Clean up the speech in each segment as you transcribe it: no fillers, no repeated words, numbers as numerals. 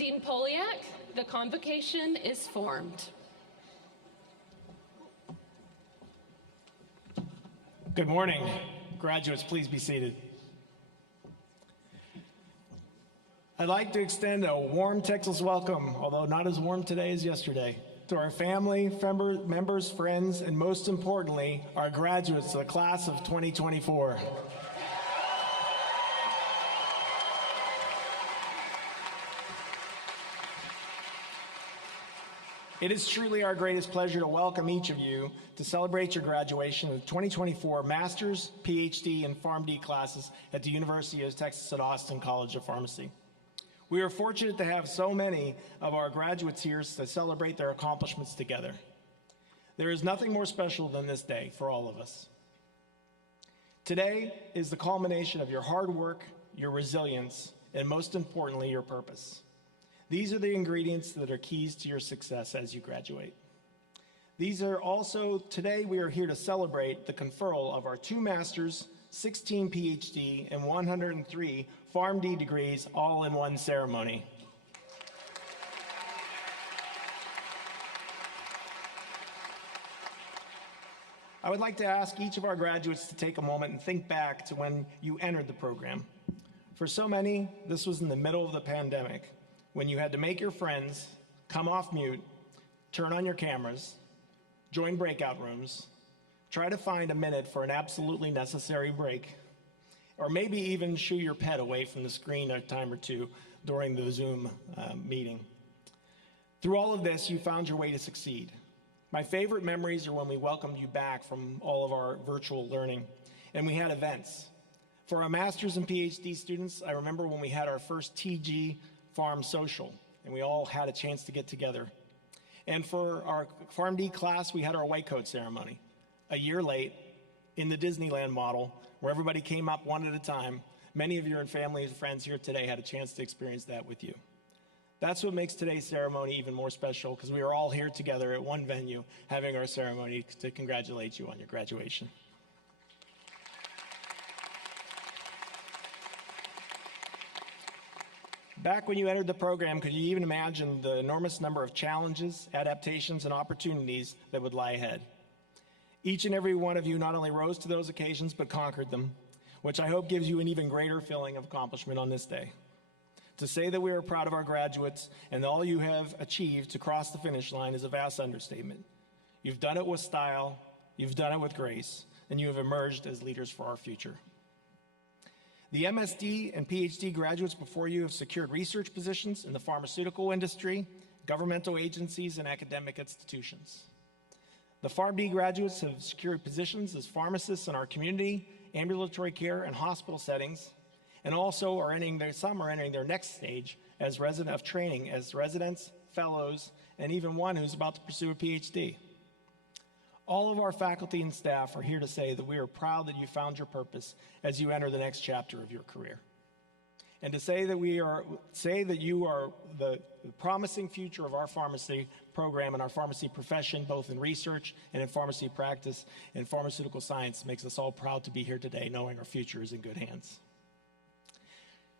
Dean Poliak, the convocation is formed. Good morning. Graduates, please be seated. I'd like to extend a warm Texas welcome, although not as warm today as yesterday, to our family, members, friends, and most importantly, our graduates of the class of 2024. It is truly our greatest pleasure to welcome each of you to celebrate your graduation of the 2024 Master's, Ph.D., and Pharm.D. classes at the University of Texas at Austin College of Pharmacy. We are fortunate to have so many of our graduates here to celebrate their accomplishments together. There is nothing more special than this day for all of us. Today is the culmination of your hard work, your resilience, and most importantly, your purpose. These are the ingredients that are keys to your success as you graduate. These are also, today we are here to celebrate the conferral of our 2 Masters, 16 Ph.D., and 103 Pharm.D. degrees all in one ceremony. I would like to ask each of our graduates to take a moment and think back to when you entered the program. For so many, this was in the middle of the pandemic, when you had to make your friends come off mute, turn on your cameras, join breakout rooms, try to find a minute for an absolutely necessary break, or maybe even shoo your pet away from the screen a time or two during the Zoom meeting. Through all of this, you found your way to succeed. My favorite memories are when we welcomed you back from all of our virtual learning, and we had events. For our Masters and PhD students, I remember when we had our first TG Pharm Social, and we all had a chance to get together. And for our Pharm.D. class, we had our white coat ceremony. A year late, in the Disneyland model, where everybody came up one at a time. Many of your family and friends here today had a chance to experience that with you. That's what makes today's ceremony even more special, because we are all here together at one venue having our ceremony to congratulate you on your graduation. Back when you entered the program, could you even imagine the enormous number of challenges, adaptations, and opportunities that would lie ahead? Each and every one of you not only rose to those occasions, but conquered them, which I hope gives you an even greater feeling of accomplishment on this day. To say that we are proud of our graduates and all you have achieved to cross the finish line is a vast understatement. You've done it with style, you've done it with grace, and you have emerged as leaders for our future. The MSD and PhD graduates before you have secured research positions in the pharmaceutical industry, governmental agencies, and academic institutions. The Pharm.D. graduates have secured positions as pharmacists in our community, ambulatory care, and hospital settings, and also some are entering their next stage as resident of training as residents, fellows, and even one who's about to pursue a PhD. All of our faculty and staff are here to say that we are proud that you found your purpose as you enter the next chapter of your career. And to say that you are the promising future of our pharmacy program and our pharmacy profession, both in research and in pharmacy practice and pharmaceutical science, makes us all proud to be here today, knowing our future is in good hands.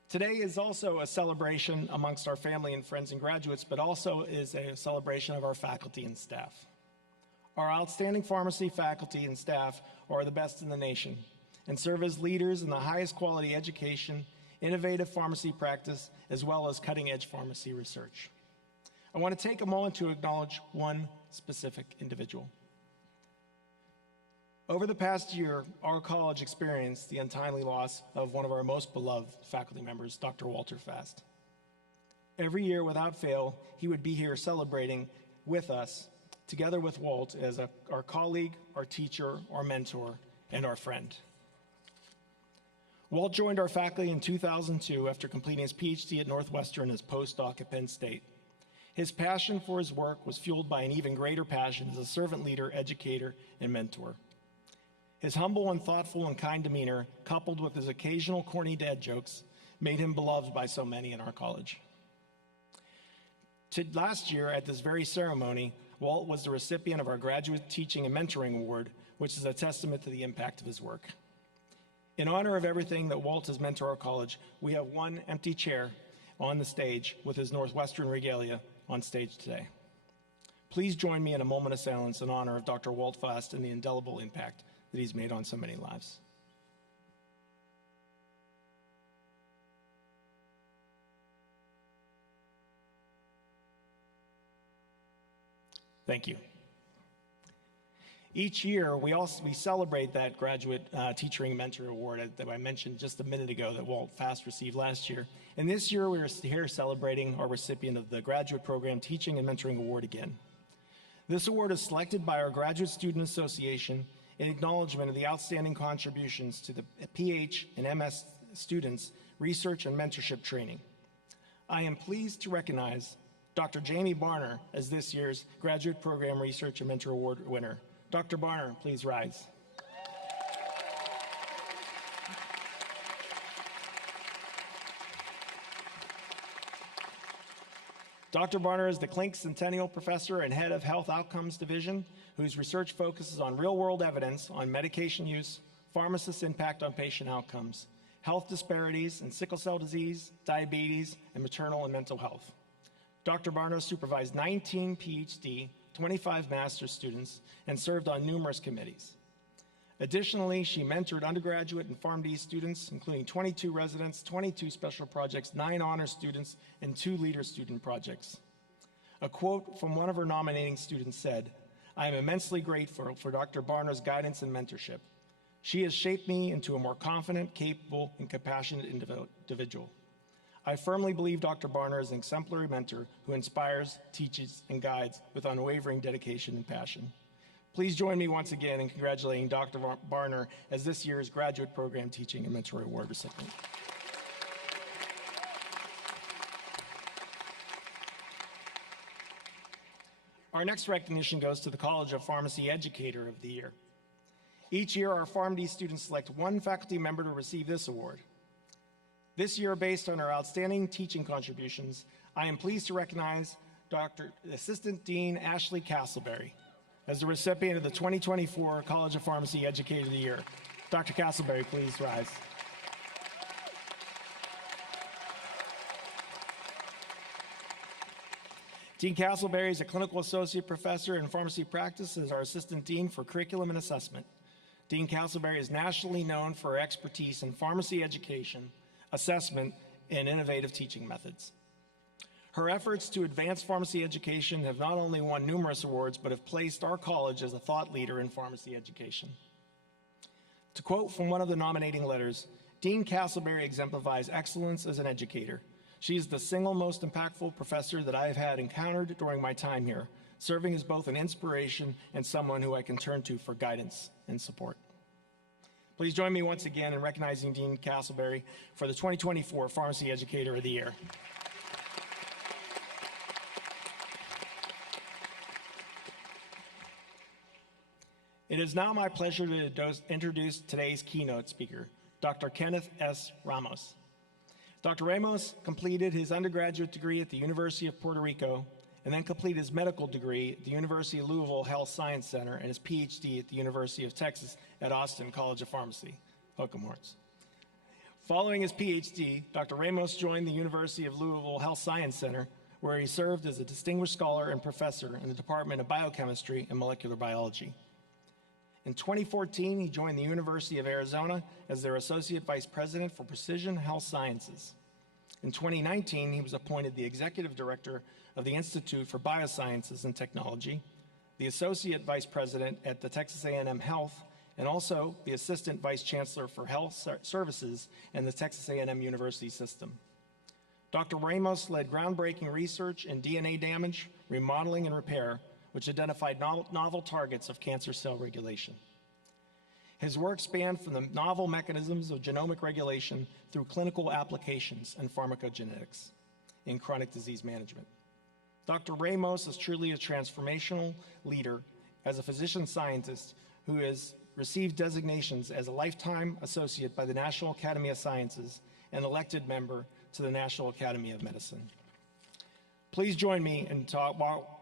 Today is also a celebration amongst our family and friends and graduates, but also is a celebration of our faculty and staff. Our outstanding pharmacy faculty and staff are the best in the nation and serve as leaders in the highest quality education, innovative pharmacy practice, as well as cutting-edge pharmacy research. I want to take a moment to acknowledge one specific individual. Over the past year, our college experienced the untimely loss of one of our most beloved faculty members, Dr. Walter Fast. Every year, without fail, he would be here celebrating with us, together with Walt, as our colleague, our teacher, our mentor, and our friend. Walt joined our faculty in 2002 after completing his PhD at Northwestern and his postdoc at Penn State. His passion for his work was fueled by an even greater passion as a servant leader, educator, and mentor. His humble and thoughtful and kind demeanor, coupled with his occasional corny dad jokes, made him beloved by so many in our college. Last year, at this very ceremony, Walt was the recipient of our Graduate Teaching and Mentoring Award, which is a testament to the impact of his work. In honor of everything that Walt has meant to our college, we have one empty chair on the stage with his Northwestern regalia on stage today. Please join me in a moment of silence in honor of Dr. Walt Fast and the indelible impact that he's made on so many lives. Thank you. Each year, we celebrate that Graduate Teaching and Mentor Award that I mentioned just a minute ago that Walt Fast received last year. And this year, we're here celebrating our recipient of the Graduate Program Teaching and Mentoring Award again. This award is selected by our Graduate Student Association in acknowledgement of the outstanding contributions to the PH and MS students' research and mentorship training. I am pleased to recognize Dr. Jamie Barner as this year's Graduate Program Research and Mentor Award winner. Dr. Barner, please rise. Dr. Barner is the Klink Centennial Professor and Head of Health Outcomes Division, whose research focuses on real-world evidence on medication use, pharmacists' impact on patient outcomes, health disparities in sickle cell disease, diabetes, and maternal and mental health. Dr. Barner supervised 19 Ph.D., 25 master's students, and served on numerous committees. Additionally, she mentored undergraduate and Pharm.D students, including 22 residents, 22 special projects, 9 honors students, and 2 leader student projects. A quote from one of her nominating students said, "I am immensely grateful for Dr. Barner's guidance and mentorship. She has shaped me into a more confident, capable, and compassionate individual. I firmly believe Dr. Barner is an exemplary mentor who inspires, teaches, and guides with unwavering dedication and passion." Please join me once again in congratulating Dr. Barner as this year's Graduate Program Teaching and Mentoring Award recipient. Our next recognition goes to the College of Pharmacy Educator of the Year. Each year, our Pharm.D students select one faculty member to receive this award. This year, based on our outstanding teaching contributions, I am pleased to recognize Dr. Assistant Dean Ashley Castleberry as the recipient of the 2024 College of Pharmacy Educator of the Year. Dr. Castleberry, please rise. Dean Castleberry is a clinical associate professor in pharmacy practice as our assistant dean for curriculum and assessment. Dean Castleberry is nationally known for her expertise in pharmacy education, assessment, and innovative teaching methods. Her efforts to advance pharmacy education have not only won numerous awards, but have placed our college as a thought leader in pharmacy education. To quote from one of the nominating letters, Dean Castleberry exemplifies excellence as an educator. She is the single most impactful professor that I have had encountered during my time here, serving as both an inspiration and someone who I can turn to for guidance and support. Please join me once again in recognizing Dean Castleberry for the 2024 Pharmacy Educator of the Year. It is now my pleasure to introduce today's keynote speaker, Dr. Kenneth S. Ramos. Dr. Ramos completed his undergraduate degree at the University of Puerto Rico and then completed his medical degree at the University of Louisville Health Science Center and his Ph.D. at the University of Texas at Austin College of Pharmacy. Hook'em horns. Following his Ph.D., Dr. Ramos joined the University of Louisville Health Science Center, where he served as a distinguished scholar and professor in the Department of Biochemistry and Molecular Biology. In 2014, he joined the University of Arizona as their Associate Vice President for Precision Health Sciences. In 2019, he was appointed the Executive Director of the Institute for Biosciences and Technology, the Associate Vice President at the Texas A&M Health, and also the Assistant Vice Chancellor for Health Services in the Texas A&M University System. Dr. Ramos led groundbreaking research in DNA damage, remodeling, and repair, which identified novel targets of cancer cell regulation. His work spanned from the novel mechanisms of genomic regulation through clinical applications and pharmacogenetics in chronic disease management. Dr. Ramos is truly a transformational leader as a physician scientist who has received designations as a lifetime associate by the National Academy of Sciences and elected member to the National Academy of Medicine. Please join me in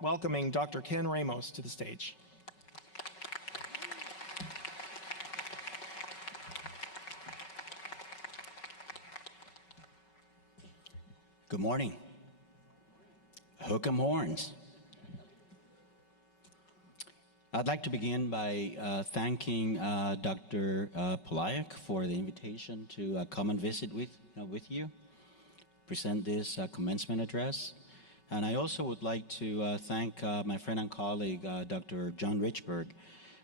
welcoming Dr. Ken Ramos to the stage. Good morning. Hook'em horns. I'd like to begin by thanking Dr. Polayak for the invitation to come and visit with you, present this commencement address. And I also would like to thank my friend and colleague, Dr. John Richburg,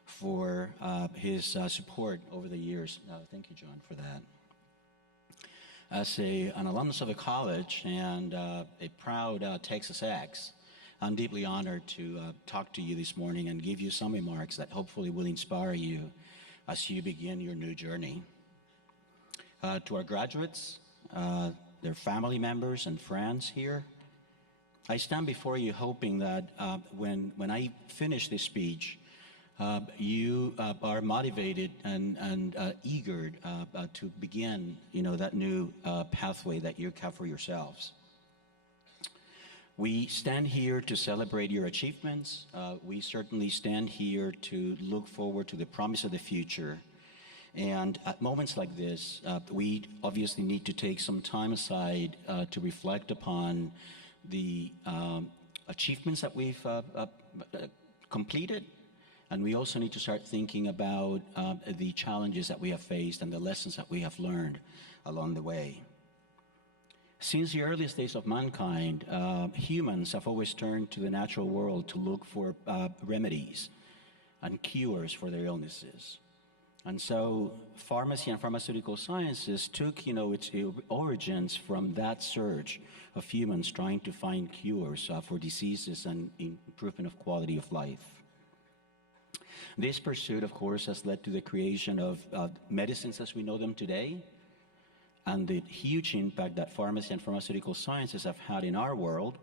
for his support over the years. Thank you, John, for that. As an alumnus of the college and a proud Texas X, I'm deeply honored to talk to you this morning and give you some remarks that hopefully will inspire you as you begin your new journey. To our graduates, their family members and friends here, I stand before you hoping that when I finish this speech, you are motivated and eager to begin, that new pathway that you have for yourselves. We stand here to celebrate your achievements. We certainly stand here to look forward to the promise of the future. And at moments like this, we obviously need to take some time aside to reflect upon the achievements that we've completed. And we also need to start thinking about the challenges that we have faced and the lessons that we have learned along the way. Since the earliest days of mankind, humans have always turned to the natural world to look for remedies and cures for their illnesses. And so pharmacy and pharmaceutical sciences took, its origins from that search of humans trying to find cures for diseases and improvement of quality of life. This pursuit, of course, has led to the creation of medicines as we know them today, and the huge impact that pharmacy and pharmaceutical sciences have had in our world.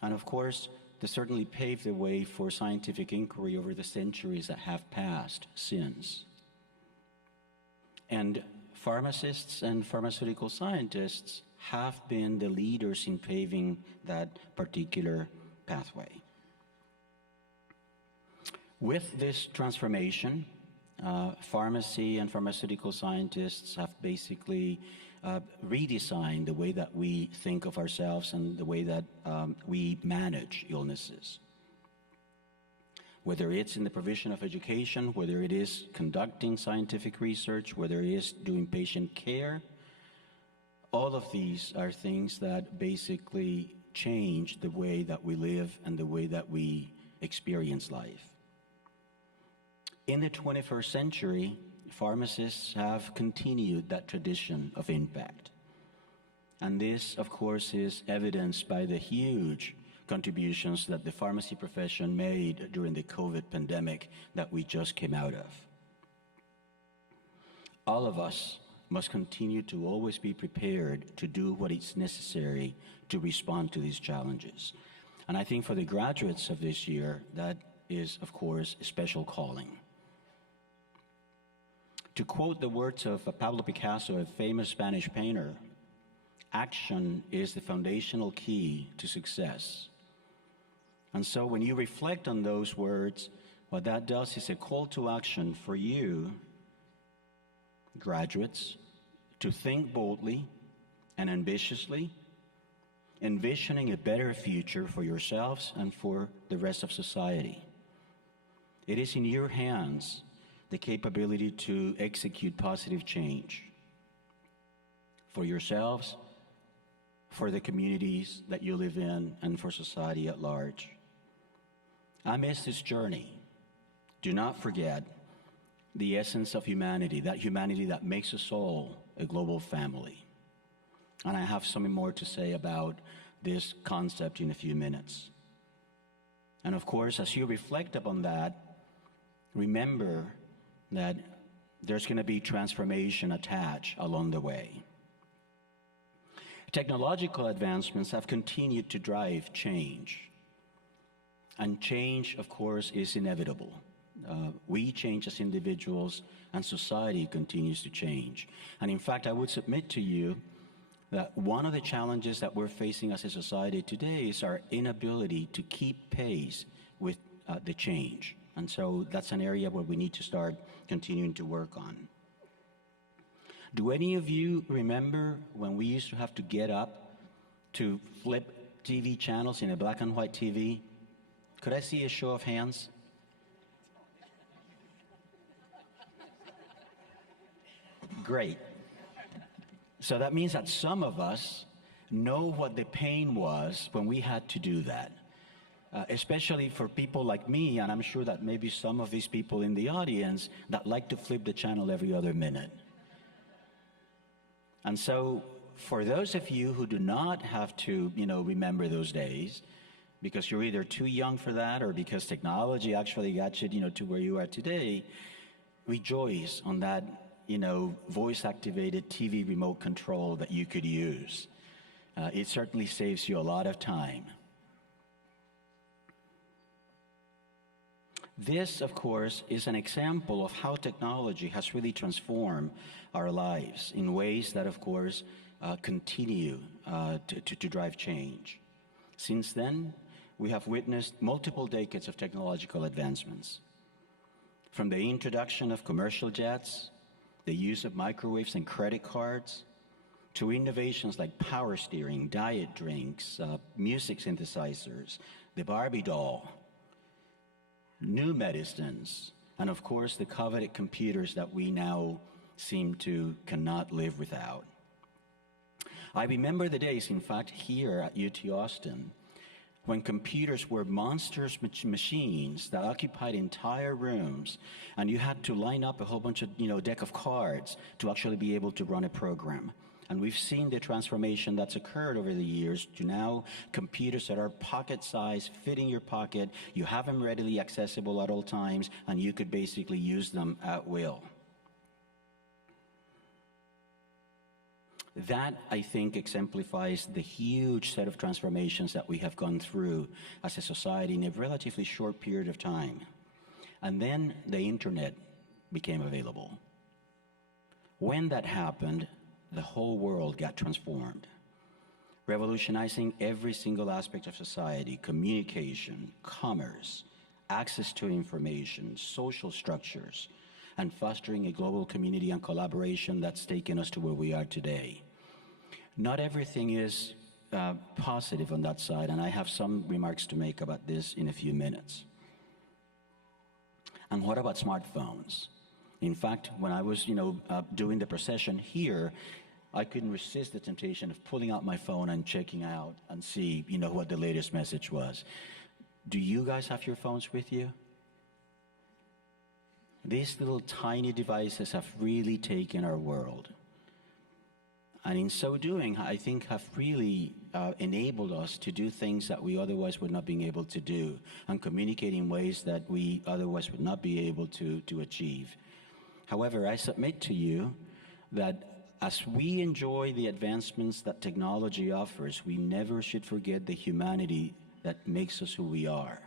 And of course, they certainly paved the way for scientific inquiry over the centuries that have passed since. And pharmacists and pharmaceutical scientists have been the leaders in paving that particular pathway. With this transformation, pharmacy and pharmaceutical scientists have basically redesigned the way that we think of ourselves and the way that we manage illnesses. Whether it's in the provision of education, whether it is conducting scientific research, whether it is doing patient care, all of these are things that basically change the way that we live and the way that we experience life. In the 21st century, pharmacists have continued that tradition of impact. And this, of course, is evidenced by the huge contributions that the pharmacy profession made during the COVID pandemic that we just came out of. All of us must continue to always be prepared to do what is necessary to respond to these challenges. And I think for the graduates of this year, that is, of course, a special calling. To quote the words of Pablo Picasso, a famous Spanish painter, action is the foundational key to success. And so when you reflect on those words, what that does is a call to action for you, graduates, to think boldly and ambitiously, envisioning a better future for yourselves and for the rest of society. It is in your hands the capability to execute positive change for yourselves, for the communities that you live in, and for society at large. Amidst this journey, do not forget the essence of humanity that makes us all a global family. And I have something more to say about this concept in a few minutes. And of course, as you reflect upon that, remember that there's going to be transformation attached along the way. Technological advancements have continued to drive change. And change, of course, is inevitable. We change as individuals, and society continues to change. And in fact, I would submit to you that one of the challenges that we're facing as a society today is our inability to keep pace with the change. And so that's an area where we need to start continuing to work on. Do any of you remember when we used to have to get up to flip TV channels in a black and white TV? Could I see a show of hands? Great. So that means that some of us know what the pain was when we had to do that. Especially for people like me, and I'm sure that maybe some of these people in the audience that like to flip the channel every other minute. And so for those of you who do not have to, remember those days, because you're either too young for that or because technology actually got you, to where you are today, rejoice on that, voice-activated TV remote control that you could use. It certainly saves you a lot of time. This, of course, is an example of how technology has really transformed our lives in ways that, of course, continue to drive change. Since then, we have witnessed multiple decades of technological advancements. From the introduction of commercial jets, the use of microwaves and credit cards, to innovations like power steering, diet drinks, music synthesizers, the Barbie doll, new medicines, and of course the coveted computers that we now seem to cannot live without. I remember the days, in fact, here at UT Austin, when computers were monstrous machines that occupied entire rooms, and you had to line up a whole bunch of, deck of cards to actually be able to run a program. And we've seen the transformation that's occurred over the years to now computers that are pocket size, fit in your pocket, you have them readily accessible at all times, and you could basically use them at will. That, I think, exemplifies the huge set of transformations that we have gone through as a society in a relatively short period of time. And then the internet became available. When that happened, the whole world got transformed, revolutionizing every single aspect of society: communication, commerce, access to information, social structures, and fostering a global community and collaboration that's taken us to where we are today. Not everything is positive on that side, and I have some remarks to make about this in a few minutes. And what about smartphones? In fact, when I was, doing the procession here, I couldn't resist the temptation of pulling out my phone and checking out and see, what the latest message was. Do you guys have your phones with you? These little tiny devices have really taken our world. And in so doing, I think have really enabled us to do things that we otherwise would not be able to do, and communicate in ways that we otherwise would not be able to achieve. However, I submit to you that as we enjoy the advancements that technology offers, we never should forget the humanity that makes us who we are.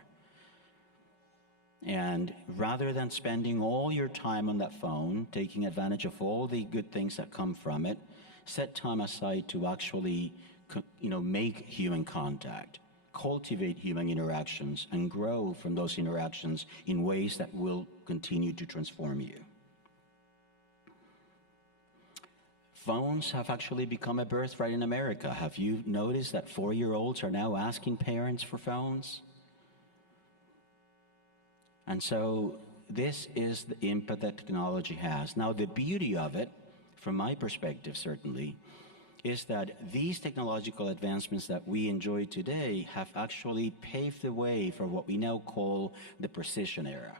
And rather than spending all your time on that phone, taking advantage of all the good things that come from it, set time aside to actually, make human contact, cultivate human interactions, and grow from those interactions in ways that will continue to transform you. Phones have actually become a birthright in America. Have you noticed that 4-year-olds are now asking parents for phones? And so this is the impact that technology has. Now, the beauty of it, from my perspective certainly, is that these technological advancements that we enjoy today have actually paved the way for what we now call the precision era.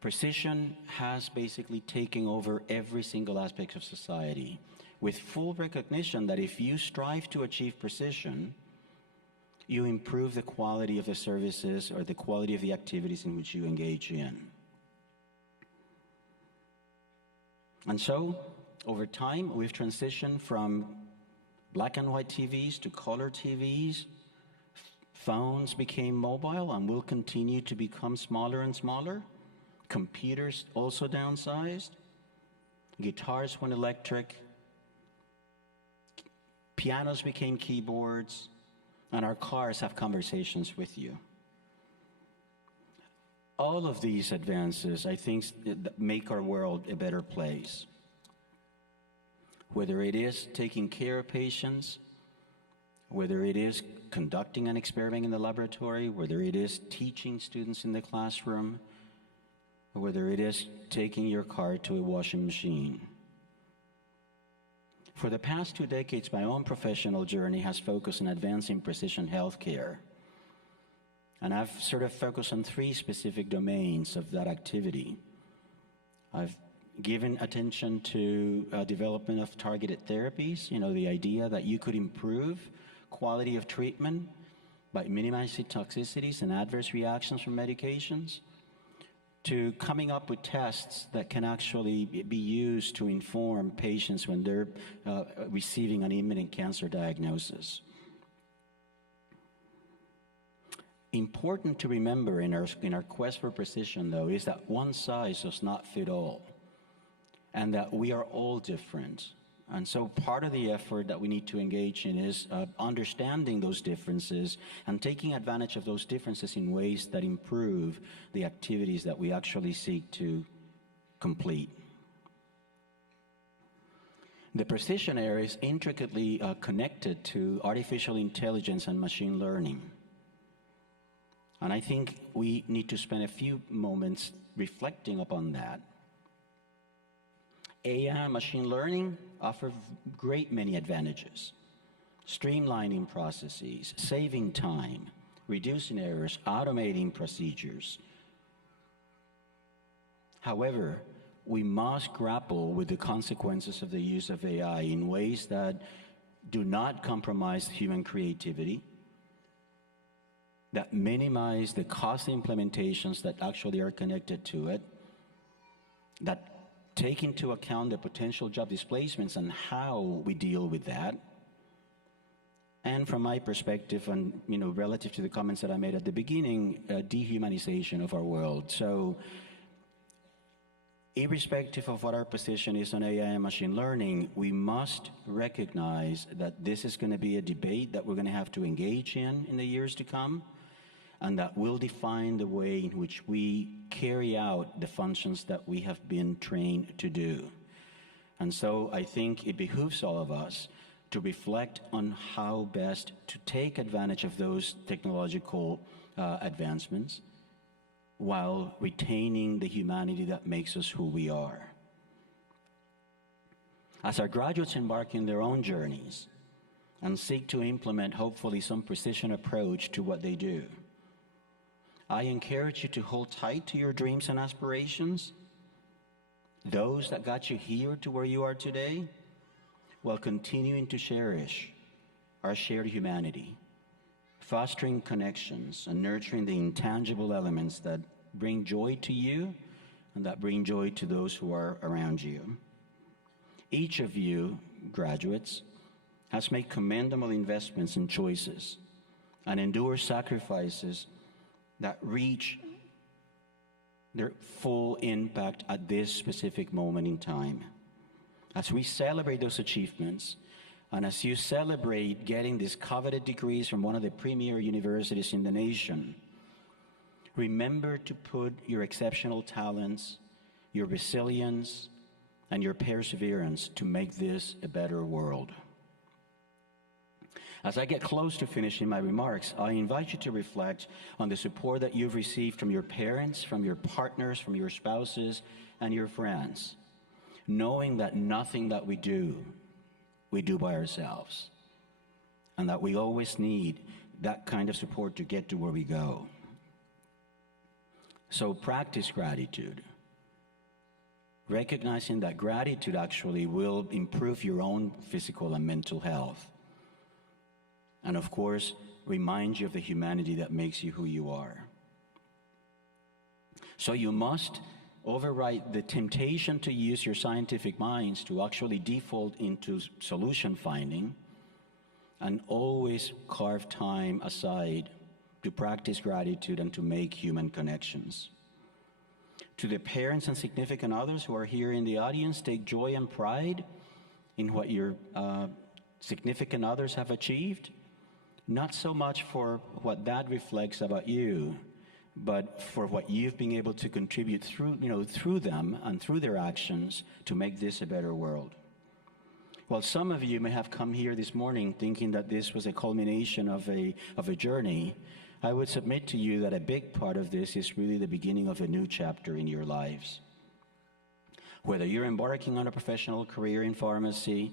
Precision has basically taken over every single aspect of society, with full recognition that if you strive to achieve precision, you improve the quality of the services or the quality of the activities in which you engage in. And so, over time, we've transitioned from black and white TVs to color TVs. Phones became mobile and will continue to become smaller and smaller. Computers also downsized. Guitars went electric. Pianos became keyboards. And our cars have conversations with you. All of these advances, I think, make our world a better place. Whether it is taking care of patients, whether it is conducting an experiment in the laboratory, whether it is teaching students in the classroom, or whether it is taking your car to a washing machine. For the past 2 decades, my own professional journey has focused on advancing precision healthcare. And I've sort of focused on 3 specific domains of that activity. I've given attention to development of targeted therapies, the idea that you could improve quality of treatment by minimizing toxicities and adverse reactions from medications, to coming up with tests that can actually be used to inform patients when they're receiving an imminent cancer diagnosis. Important to remember in our quest for precision, though, is that one size does not fit all, and that we are all different. And so part of the effort that we need to engage in is understanding those differences and taking advantage of those differences in ways that improve the activities that we actually seek to complete. The precision area is intricately connected to artificial intelligence and machine learning. And I think we need to spend a few moments reflecting upon that. AI and machine learning offer great many advantages. Streamlining processes, saving time, reducing errors, automating procedures. However, we must grapple with the consequences of the use of AI in ways that do not compromise human creativity, that minimize the costly implementations that actually are connected to it, that take into account the potential job displacements and how we deal with that. And from my perspective, and relative to the comments that I made at the beginning, dehumanization of our world. So, irrespective of what our position is on AI and machine learning, we must recognize that this is going to be a debate that we're going to have to engage in the years to come, and that will define the way in which we carry out the functions that we have been trained to do. And so I think it behooves all of us to reflect on how best to take advantage of those technological advancements while retaining the humanity that makes us who we are. As our graduates embark in their own journeys and seek to implement, hopefully, some precision approach to what they do, I encourage you to hold tight to your dreams and aspirations, those that got you here to where you are today, while continuing to cherish our shared humanity, fostering connections and nurturing the intangible elements that bring joy to you and that bring joy to those who are around you. Each of you, graduates, has made commendable investments and choices and endured sacrifices that reach their full impact at this specific moment in time. As we celebrate those achievements, and as you celebrate getting these coveted degrees from one of the premier universities in the nation, remember to put your exceptional talents, your resilience, and your perseverance to make this a better world. As I get close to finishing my remarks, I invite you to reflect on the support that you've received from your parents, from your partners, from your spouses, and your friends, knowing that nothing that we do by ourselves, and that we always need that kind of support to get to where we go. So practice gratitude, recognizing that gratitude actually will improve your own physical and mental health. And of course, remind you of the humanity that makes you who you are. So you must override the temptation to use your scientific minds to actually default into solution finding, and always carve time aside to practice gratitude and to make human connections. To the parents and significant others who are here in the audience, take joy and pride in what your significant others have achieved. Not so much for what that reflects about you, but for what you've been able to contribute through them and through their actions to make this a better world. While some of you may have come here this morning thinking that this was a culmination of a journey, I would submit to you that a big part of this is really the beginning of a new chapter in your lives. Whether you're embarking on a professional career in pharmacy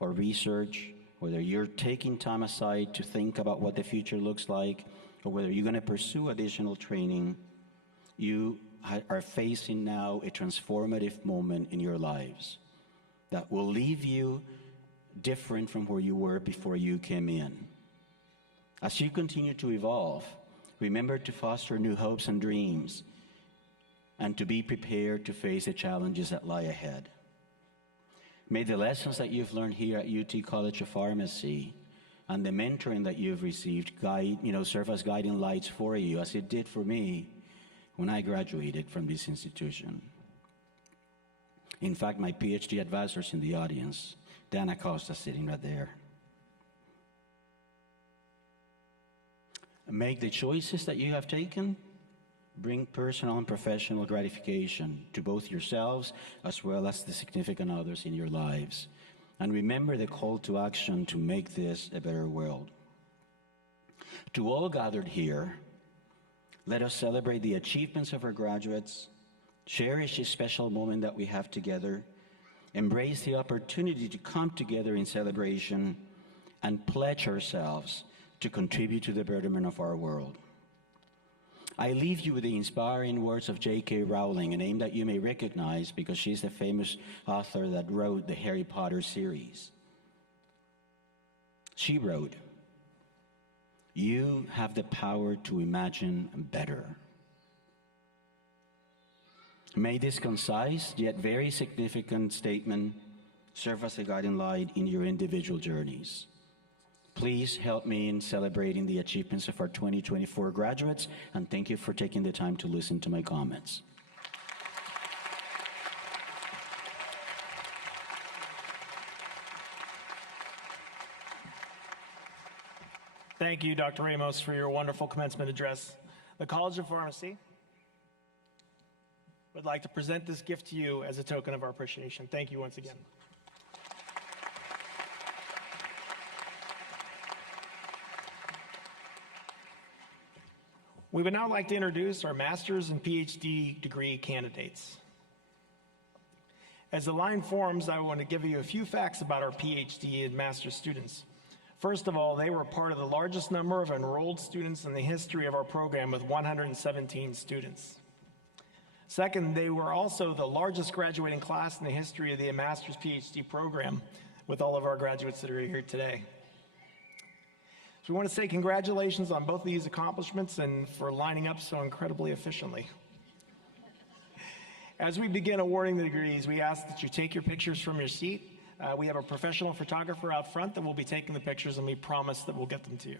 or research, whether you're taking time aside to think about what the future looks like, or whether you're going to pursue additional training, you are facing now a transformative moment in your lives that will leave you different from where you were before you came in. As you continue to evolve, remember to foster new hopes and dreams, and to be prepared to face the challenges that lie ahead. May the lessons that you've learned here at UT College of Pharmacy and the mentoring that you've received serve as guiding lights for you, as it did for me when I graduated from this institution. In fact, my PhD advisor's in the audience. Dan Acosta sitting right there. Make the choices that you have taken bring personal and professional gratification to both yourselves as well as the significant others in your lives. And remember the call to action to make this a better world. To all gathered here, let us celebrate the achievements of our graduates, cherish this special moment that we have together, embrace the opportunity to come together in celebration, and pledge ourselves to contribute to the betterment of our world. I leave you with the inspiring words of J.K. Rowling, a name that you may recognize because she's the famous author that wrote the Harry Potter series. She wrote, "You have the power to imagine better." May this concise yet very significant statement serve as a guiding light in your individual journeys. Please help me in celebrating the achievements of our 2024 graduates, and thank you for taking the time to listen to my comments. Thank you, Dr. Ramos, for your wonderful commencement address. The College of Pharmacy would like to present this gift to you as a token of our appreciation. Thank you once again. We would now like to introduce our master's and PhD degree candidates. As the line forms, I want to give you a few facts about our PhD and master's students. First of all, they were part of the largest number of enrolled students in the history of our program with 117 students. Second, they were also the largest graduating class in the history of the master's PhD program with all of our graduates that are here today. So we want to say congratulations on both of these accomplishments and for lining up so incredibly efficiently. As we begin awarding the degrees, we ask that you take your pictures from your seat. We have a professional photographer out front that will be taking the pictures, and we promise that we'll get them to you.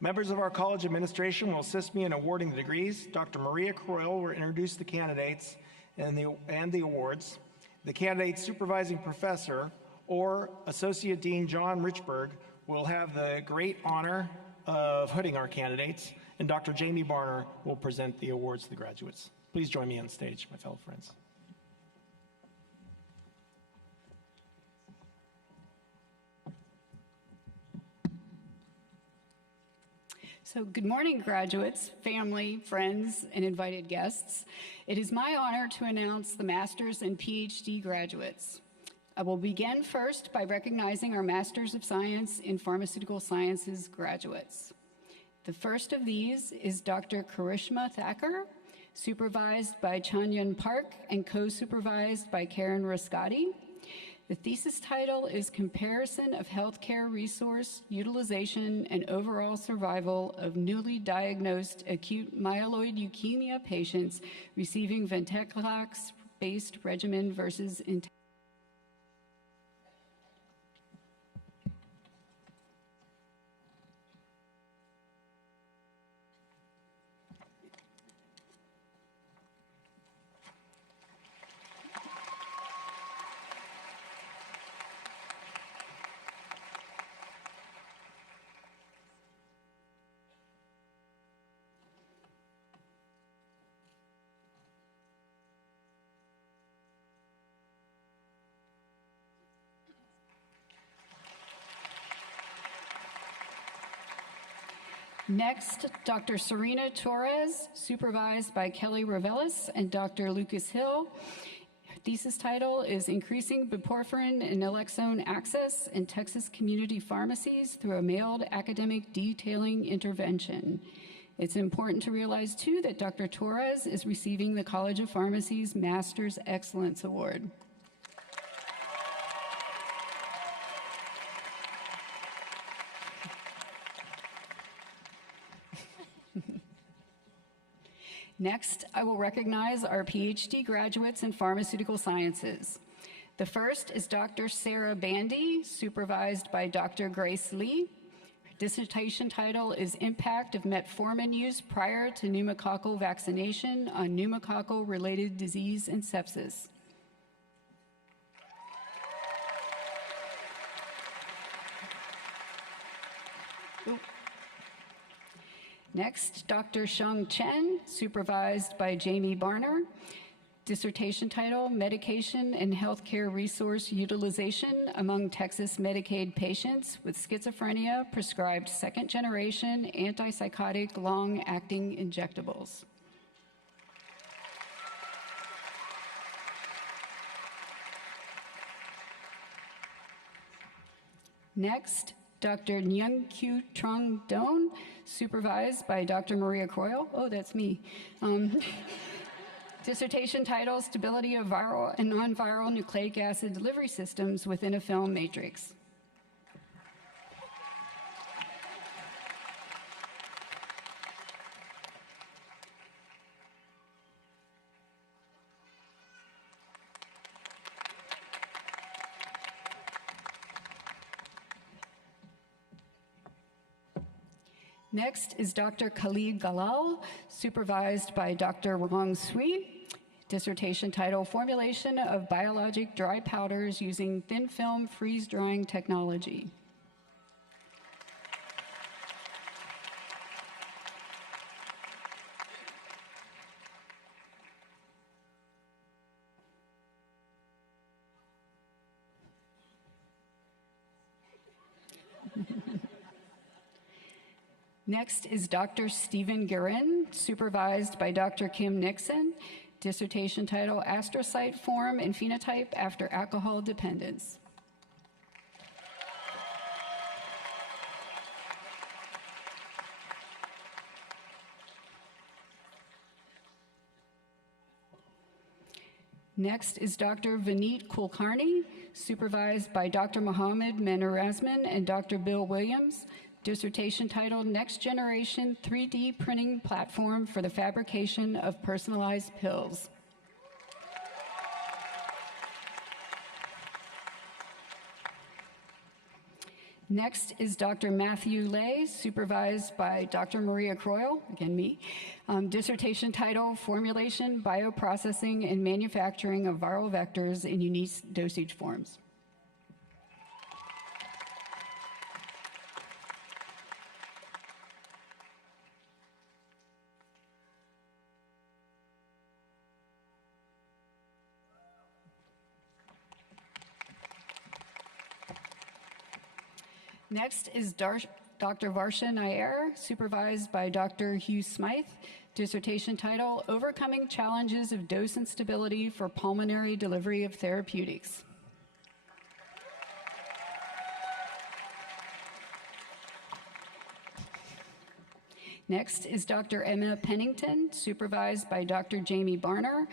Members of our college administration will assist me in awarding the degrees. Dr. Maria Croyle will introduce the candidates and the awards. The candidate supervising professor or Associate Dean John Richburg will have the great honor of hooding our candidates, and Dr. Jamie Barner will present the awards to the graduates. Please join me on stage, my fellow friends. So good morning, graduates, family, friends, and invited guests. It is my honor to announce the Master's and PhD graduates. I will begin first by recognizing our Masters of Science in Pharmaceutical Sciences graduates. The first of these is Dr. Karishma Thakur, supervised by Chanyan Park and co-supervised by Karen Rascati. The thesis title is Comparison of Healthcare Resource Utilization and Overall Survival of Newly Diagnosed Acute Myeloid Leukemia Patients Receiving Venetoclax-Based Regimen versus Next, Dr. Serena Torres, supervised by Kelly Ravelis and Dr. Lucas Hill. Her thesis title is Increasing Buporphirin and Naloxone Access in Texas Community Pharmacies Through a Mailed Academic Detailing Intervention. It's important to realize, too, that Dr. Torres is receiving the College of Pharmacy's Master's Excellence Award. Next, I will recognize our PhD graduates in pharmaceutical sciences. The first is Dr. Sarah Bandy, supervised by Dr. Grace Lee. Her Dissertation title is Impact of Metformin Use Prior to Pneumococcal Vaccination on Pneumococcal-Related Disease and Sepsis. Next, Dr. Sheng Chen, supervised by Jamie Barner. Dissertation title, Medication and Healthcare Resource Utilization Among Texas Medicaid Patients with Schizophrenia Prescribed Second-Generation Antipsychotic Long-Acting Injectables. Next, Dr. Nyung Kyu Trung Don, supervised by Dr. Maria Croyle. Oh, that's me. Dissertation title, Stability of Viral and Non-Viral Nucleic Acid Delivery Systems Within a Film Matrix. Next is Dr. Khalid Galal, supervised by Dr. Wang Sui. Dissertation title, Formulation of Biologic Dry Powders Using Thin Film Freeze-Drying Technology. Next is Dr. Stephen Guerin, supervised by Dr. Kim Nixon. Dissertation title, Astrocyte Form and Phenotype After Alcohol Dependence. Next is Dr. Vineet Kulkarni, supervised by Dr. Mohammed Manarazman and Dr. Bill Williams. Dissertation titled, Next Generation 3D Printing Platform for the Fabrication of Personalized Pills. Next is Dr. Matthew Lay, supervised by Dr. Maria Croyle, again me. Dissertation title, Formulation, Bioprocessing, and Manufacturing of Viral Vectors in Unique Dosage Forms. Next is Dr. Varsha Nair, supervised by Dr. Hugh Smythe. Dissertation title, Overcoming Challenges of Dose and Stability for Pulmonary Delivery of Therapeutics. Next is Dr. Emma Pennington, supervised by Dr. Jamie Barner.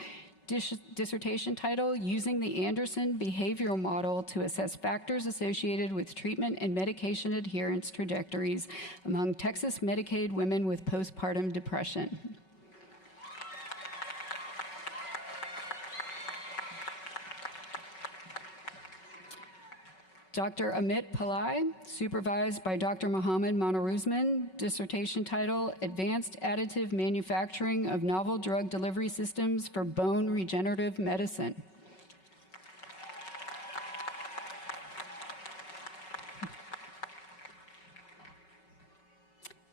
Dissertation title, Using the Anderson Behavioral Model to Assess Factors Associated with Treatment and Medication Adherence Trajectories Among Texas Medicaid Women with Postpartum Depression. Dr. Amit Pillai, supervised by Dr. Mohammed Manaruzman. Dissertation title, Advanced Additive Manufacturing of Novel Drug Delivery Systems for Bone Regenerative Medicine.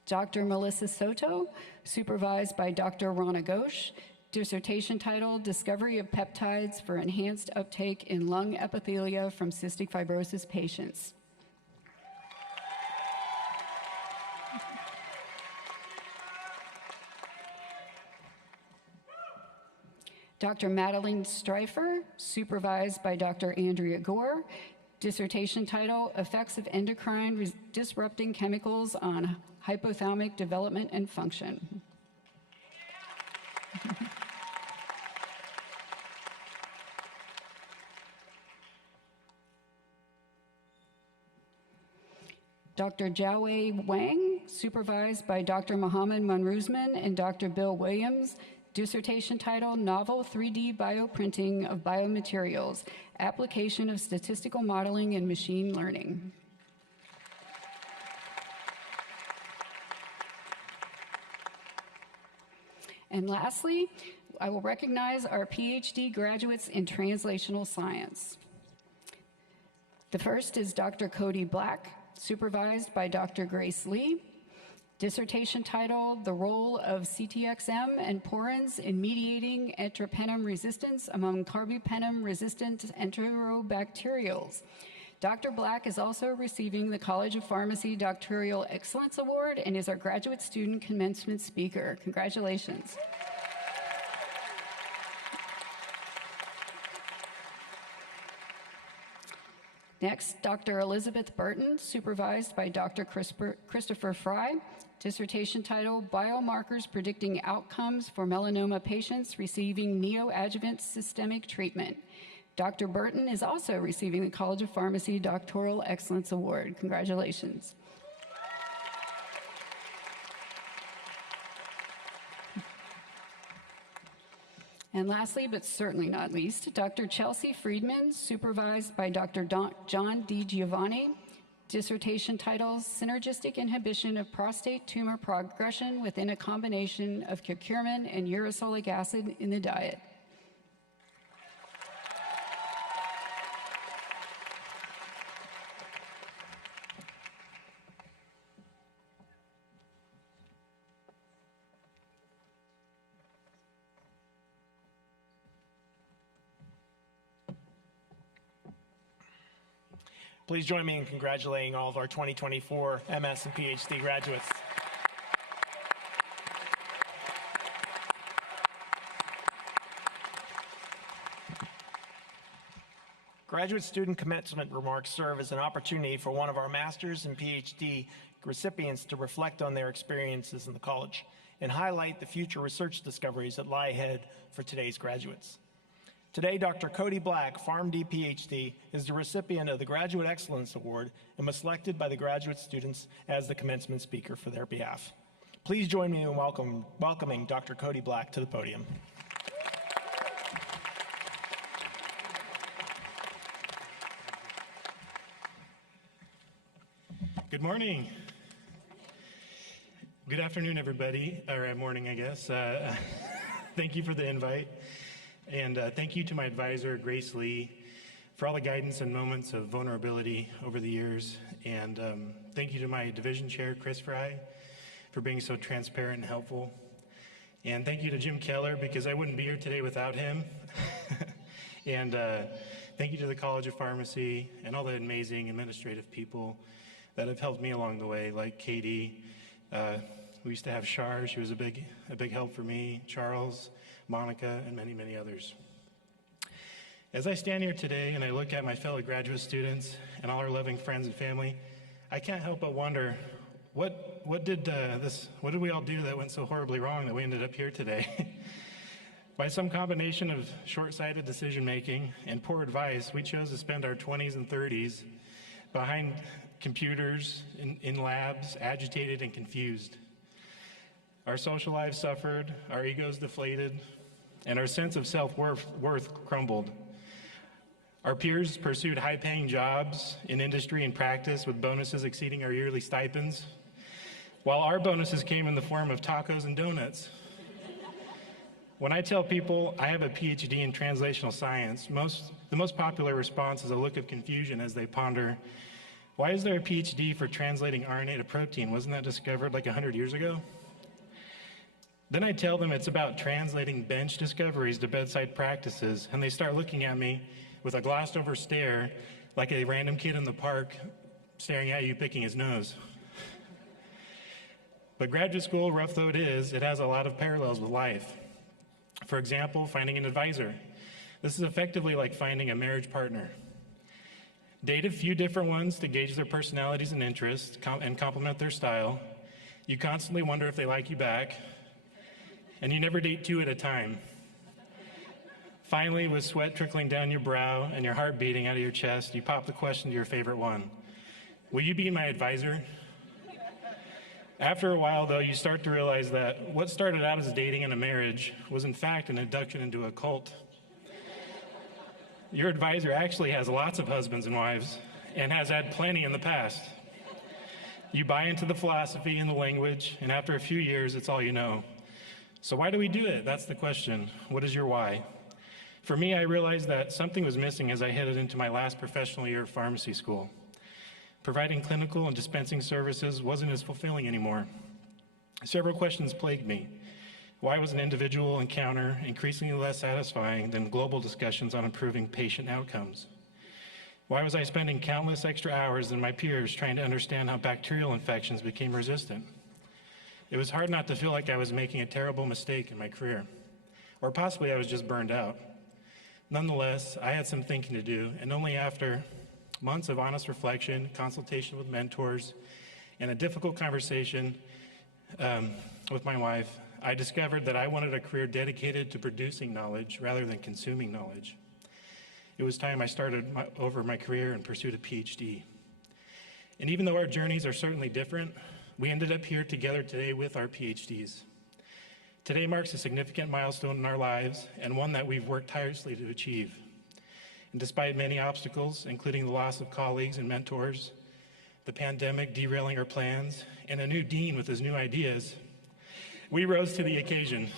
Dr. Melissa Soto, supervised by Dr. Rana Ghosh. Dissertation title, Discovery of Peptides for Enhanced Uptake in Lung Epithelia from Cystic Fibrosis Patients. Dr. Madeline Streifer, supervised by Dr. Andrea Gore. Dissertation title, Effects of Endocrine Disrupting Chemicals on Hypothalamic Development and Function. Dr. Jiawei Wang, supervised by Dr. Mohammed Manruzman and Dr. Bill Williams. Dissertation title, Novel 3D Bioprinting of Biomaterials, Application of Statistical Modeling and Machine Learning. And lastly, I will recognize our PhD graduates in translational science. The first is Dr. Cody Black, supervised by Dr. Grace Lee. Dissertation title, The Role of CTXM and Porins in Mediating Enteropenem Resistance Among Carbapenem-Resistant Enterobacterials. Dr. Black is also receiving the College of Pharmacy Doctoral Excellence Award and is our graduate student commencement speaker. Congratulations. Next, Dr. Elizabeth Burton, supervised by Dr. Christopher Fry. Dissertation title, Biomarkers Predicting Outcomes for Melanoma Patients Receiving Neoadjuvant Systemic Treatment. Dr. Burton is also receiving the College of Pharmacy Doctoral Excellence Award. Congratulations. And lastly, but certainly not least, Dr. Chelsea Friedman, supervised by Dr. John D. Giovanni. Dissertation titles, Synergistic Inhibition of Prostate Tumor Progression within a Combination of Curcumin and Uracilic Acid in the Diet. Please join me in congratulating all of our 2024 MS and PhD graduates. Graduate student commencement remarks serve as an opportunity for one of our master's and PhD recipients to reflect on their experiences in the college and highlight the future research discoveries that lie ahead for today's graduates. Today, Dr. Cody Black, Pharm.D. Ph.D., is the recipient of the Graduate Excellence Award and was selected by the graduate students as the commencement speaker for their behalf. Please join me in welcoming Dr. Cody Black to the podium. Good morning. Good afternoon, everybody, or morning, I guess. Thank you for the invite. And thank you to my advisor, Grace Lee, for all the guidance and moments of vulnerability over the years. And thank you to my division chair, Chris Fry, for being so transparent and helpful. And thank you to Jim Keller, because I wouldn't be here today without him. And thank you to the College of Pharmacy and all the amazing administrative people that have helped me along the way, like Katie. We used to have Shar, she was a big help for me, Charles, Monica, and many, many others. As I stand here today and I look at my fellow graduate students and all our loving friends and family, I can't help but wonder, what did we all do that went so horribly wrong that we ended up here today? By some combination of short-sighted decision-making and poor advice, we chose to spend our 20s and 30s behind computers, in labs, agitated and confused. Our social lives suffered, our egos deflated, and our sense of self-worth crumbled. Our peers pursued high-paying jobs in industry and practice with bonuses exceeding our yearly stipends, while our bonuses came in the form of tacos and donuts. When I tell people I have a PhD in translational science, the most popular response is a look of confusion as they ponder, why is there a PhD for translating RNA to protein? Wasn't that discovered like 100 years ago? Then I tell them it's about translating bench discoveries to bedside practices, and they start looking at me with a glossed over stare like a random kid in the park staring at you picking his nose. But graduate school, rough though it is, it has a lot of parallels with life. For example, finding an advisor. This is effectively like finding a marriage partner. Date a few different ones to gauge their personalities and interests and complement their style. You constantly wonder if they like you back. And you never date two at a time. Finally, with sweat trickling down your brow and your heart beating out of your chest, you pop the question to your favorite one. Will you be my advisor? After a while, though, you start to realize that what started out as dating and a marriage was in fact an induction into a cult. Your advisor actually has lots of husbands and wives and has had plenty in the past. You buy into the philosophy and the language, and after a few years, it's all you know. So why do we do it? That's the question. What is your why? For me, I realized that something was missing as I headed into my last professional year of pharmacy school. Providing clinical and dispensing services wasn't as fulfilling anymore. Several questions plagued me. Why was an individual encounter increasingly less satisfying than global discussions on improving patient outcomes? Why was I spending countless extra hours than my peers trying to understand how bacterial infections became resistant? It was hard not to feel like I was making a terrible mistake in my career, or possibly I was just burned out. Nonetheless, I had some thinking to do, and only after months of honest reflection, consultation with mentors, and a difficult conversation with my wife, I discovered that I wanted a career dedicated to producing knowledge rather than consuming knowledge. It was time I started over my career and pursued a Ph.D. And even though our journeys are certainly different, we ended up here together today with our Ph.D.s. Today marks a significant milestone in our lives and one that we've worked tirelessly to achieve. And despite many obstacles, including the loss of colleagues and mentors, the pandemic derailing our plans, and a new dean with his new ideas, we rose to the occasion,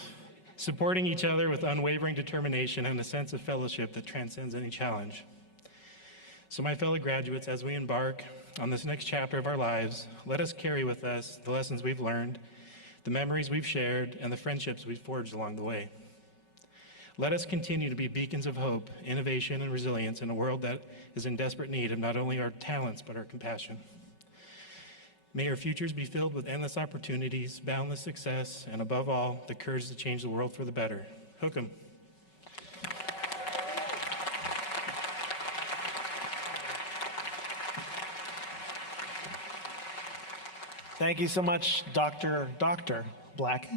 supporting each other with unwavering determination and a sense of fellowship that transcends any challenge. So my fellow graduates, as we embark on this next chapter of our lives, let us carry with us the lessons we've learned, the memories we've shared, and the friendships we've forged along the way. Let us continue to be beacons of hope, innovation, and resilience in a world that is in desperate need of not only our talents, but our compassion. May our futures be filled with endless opportunities, boundless success, and above all, the courage to change the world for the better. Hook 'em. Thank you so much, Dr. Black,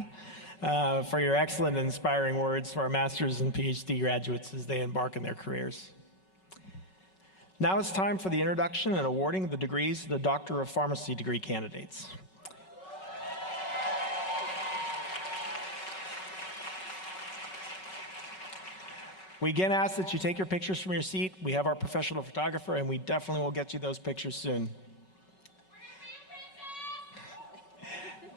for your excellent and inspiring words for our master's and PhD graduates as they embark on their careers. Now it's time for the introduction and awarding of the degrees to the Doctor of Pharmacy degree candidates. We again ask that you take your pictures from your seat. We have our professional photographer, and we definitely will get you those pictures soon.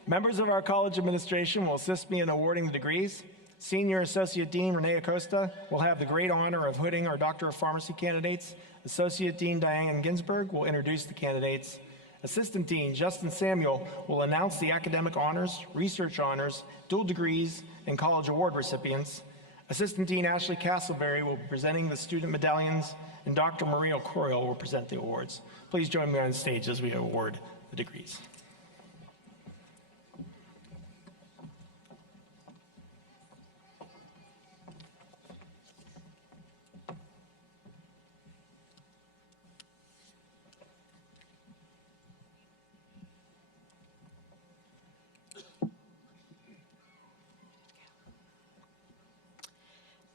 Members of our college administration will assist me in awarding the degrees. Senior Associate Dean Renee Acosta will have the great honor of hooding our Doctor of Pharmacy candidates. Associate Dean Diane Ginsberg will introduce the candidates. Assistant Dean Justin Samuel will announce the academic honors, research honors, dual degrees, and college award recipients. Assistant Dean Ashley Castleberry will be presenting the student medallions, and Dr. Maria Coriel will present the awards. Please join me on stage as we award the degrees.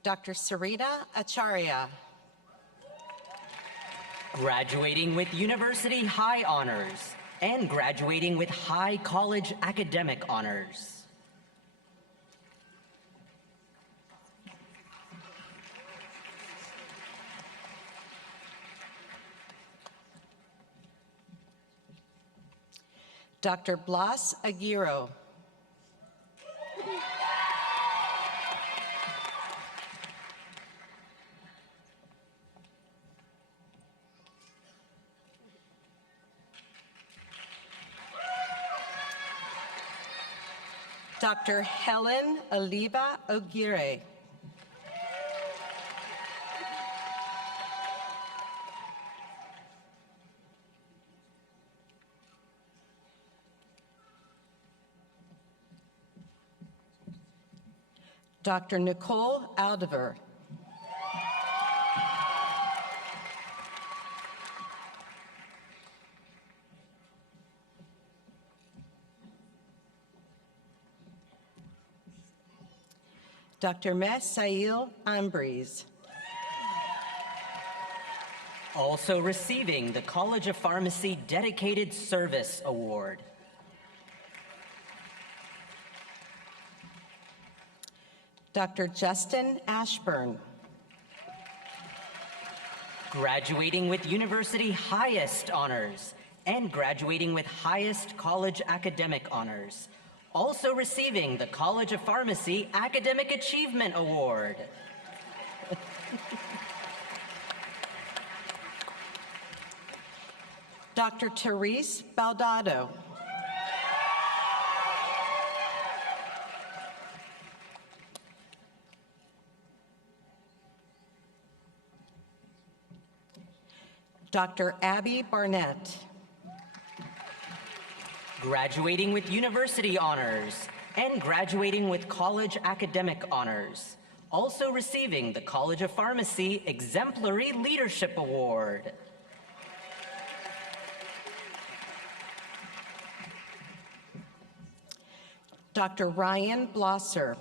Dr. Sarita Acharya. Graduating with University High Honors and graduating with High College Academic Honors. Dr. Blas Aguirre. Dr. Helen Aliba Aguirre. Dr. Nicole Aldever. Dr. Messail Ambries. Also receiving the College of Pharmacy Dedicated Service Award. Dr. Justin Ashburn. Graduating with University Highest Honors and graduating with Highest College Academic Honors. Also receiving the College of Pharmacy Academic Achievement Award. Dr. Therese Baldado. Dr. Abby Barnett. Graduating with university honors and graduating with college academic honors. Also receiving the College of Pharmacy Exemplary Leadership Award. Dr. Ryan Blosser.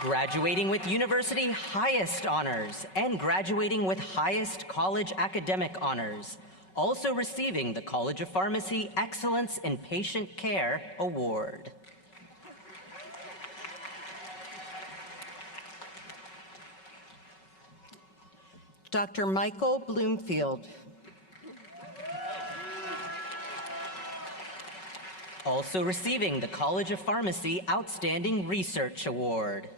Graduating with university highest honors and graduating with highest college academic honors. Also receiving the College of Pharmacy Excellence in Patient Care Award. Dr. Michael Bloomfield. Also receiving the College of Pharmacy Outstanding Research Award.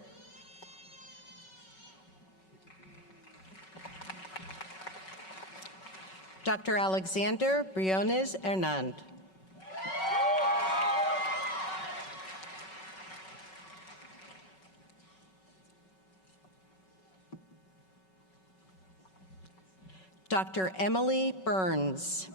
Dr. Alexander Briones Hernand. Dr. Emily Burns.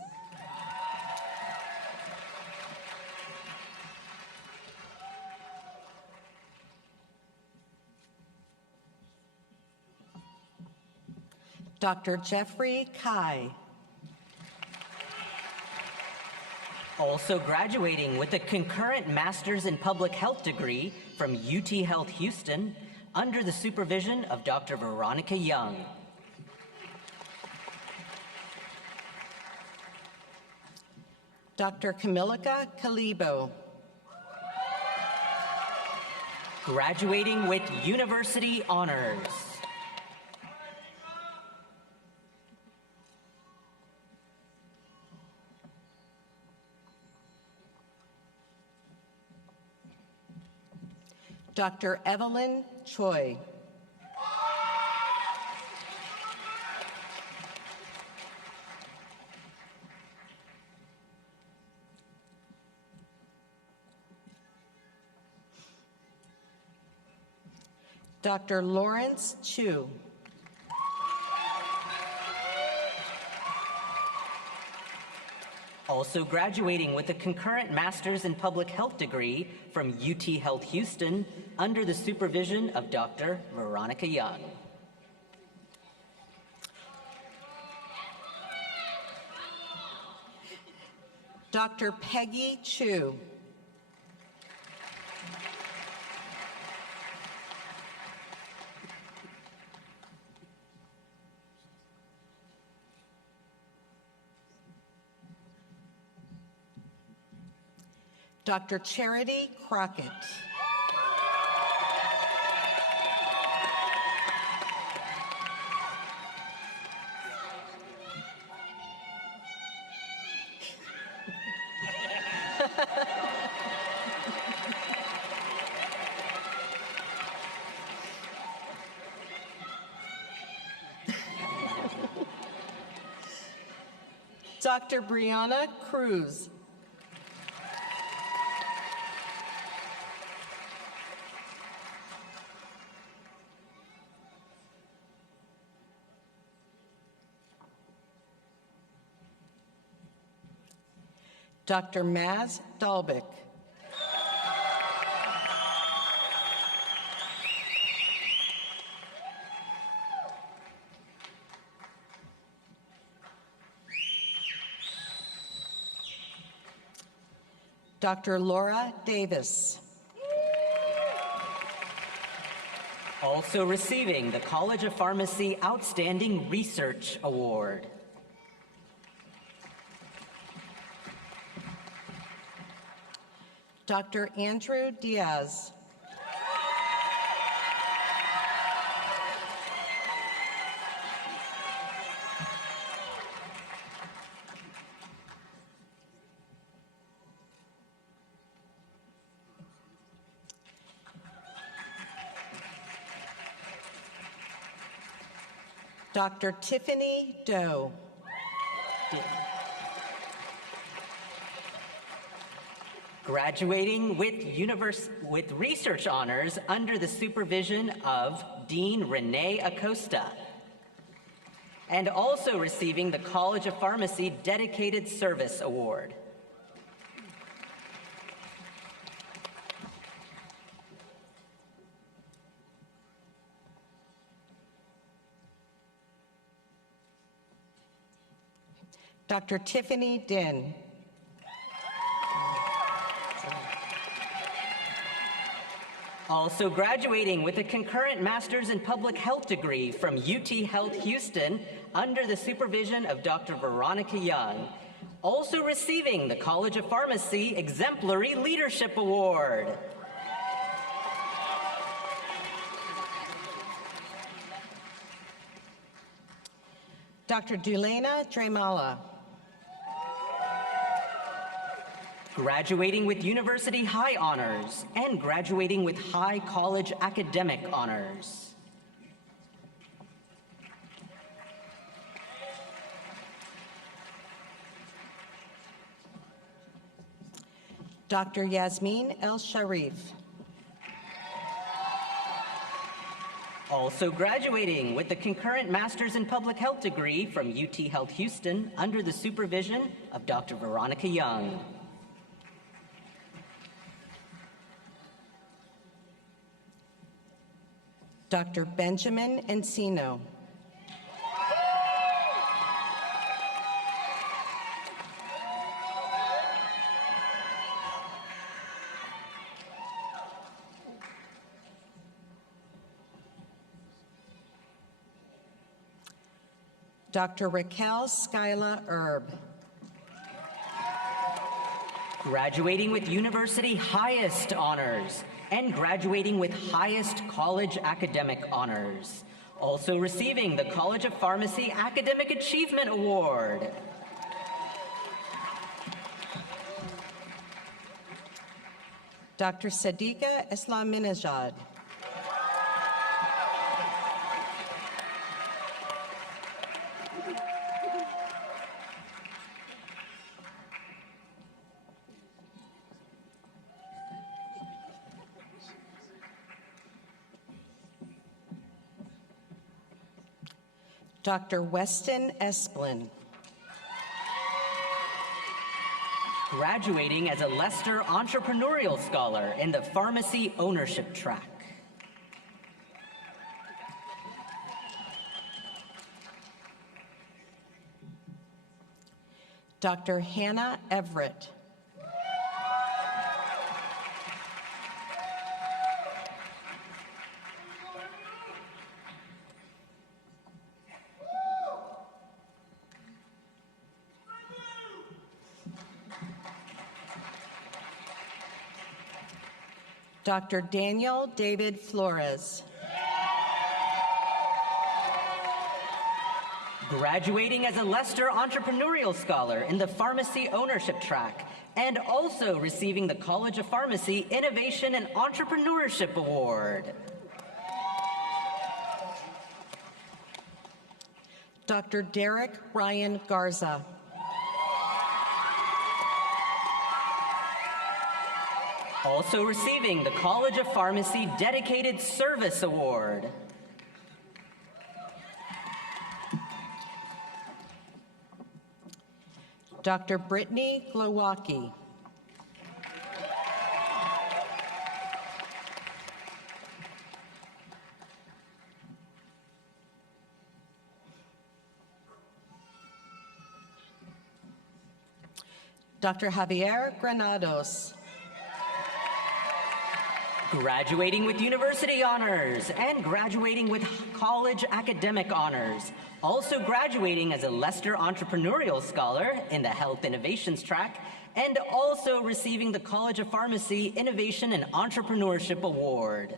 Dr. Jeffrey Kai. Also graduating with a concurrent Master's in Public Health degree from UT Health Houston under the supervision of Dr. Veronica Young. Dr. Camilica Calibo. Graduating with university honors. Dr. Evelyn Choi. Dr. Lawrence Chu. Also graduating with a concurrent Master's in Public Health degree from UT Health Houston under the supervision of Dr. Veronica Young. Dr. Peggy Chu. Dr. Charity Crockett. Dr. Brianna Cruz. Dr. Maz Dalbeck. Dr. Laura Davis. Also receiving the College of Pharmacy Outstanding Research Award. Dr. Andrew Diaz. Dr. Tiffany Doe. Graduating with research honors under the supervision of Dean Renee Acosta. And also receiving the College of Pharmacy Dedicated Service Award. Dr. Tiffany Din. Also graduating with a concurrent Master's in Public Health degree from UT Health Houston under the supervision of Dr. Veronica Young. Also receiving the College of Pharmacy Exemplary Leadership Award. Dr. Dulena Dramala. Graduating with University High Honors and graduating with High College Academic Honors. Dr. Yasmin El Sharif. Also graduating with the concurrent Master's in Public Health degree from UT Health Houston under the supervision of Dr. Veronica Young. Dr. Benjamin Encino. Dr. Raquel Skyla Erb. Graduating with University Highest Honors and graduating with Highest College Academic Honors. Also receiving the College of Pharmacy Academic Achievement Award. Dr. Sadiqa Islaminejad. Dr. Weston Esplin. Graduating as a Lester Entrepreneurial Scholar in the Pharmacy Ownership track. Dr. Hannah Everett. Dr. Daniel David Flores. Graduating as a Lester Entrepreneurial Scholar in the Pharmacy Ownership track, and also receiving the College of Pharmacy Innovation and Entrepreneurship Award. Dr. Derek Ryan Garza. Also receiving the College of Pharmacy Dedicated Service Award. Dr. Brittany Glowacki. Dr. Javier Granados. Graduating with University Honors and graduating with College Academic Honors. Also graduating as a Lester Entrepreneurial Scholar in the Health Innovations track, and also receiving the College of Pharmacy Innovation and Entrepreneurship Award.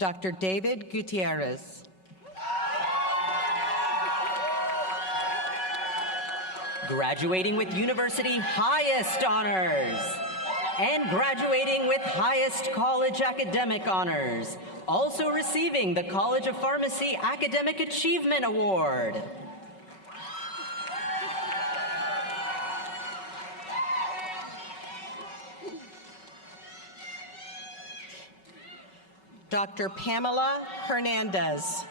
Dr. David Gutierrez. Graduating with University Highest Honors and graduating with highest college academic honors. Also receiving the College of Pharmacy Academic Achievement Award. Dr. Pamela Hernandez.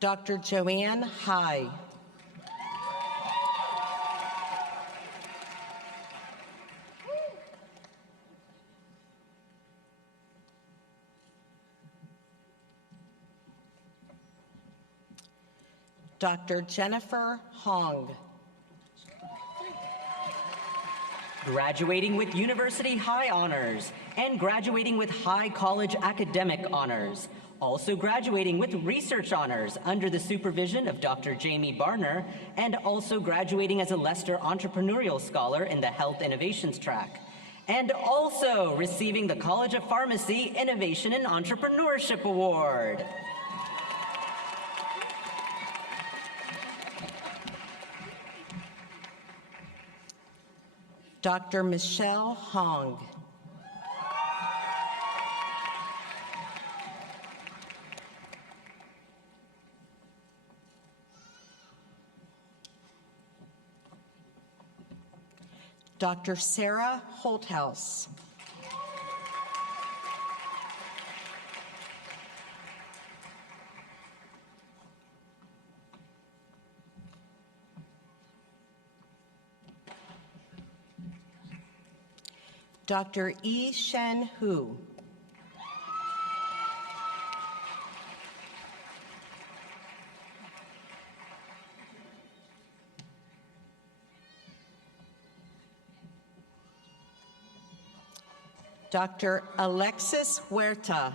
Dr. Joanne High. Dr. Jennifer Hong. Graduating with University High Honors and graduating with High College Academic Honors. Also graduating with Research Honors under the supervision of Dr. Jamie Barner, and also graduating as a Lester Entrepreneurial Scholar in the Health Innovations track. And also receiving the College of Pharmacy Innovation and Entrepreneurship Award. Dr. Michelle Hong. Dr. Sarah Holthouse. Dr. Yi Shen Hu. Dr. Alexis Huerta.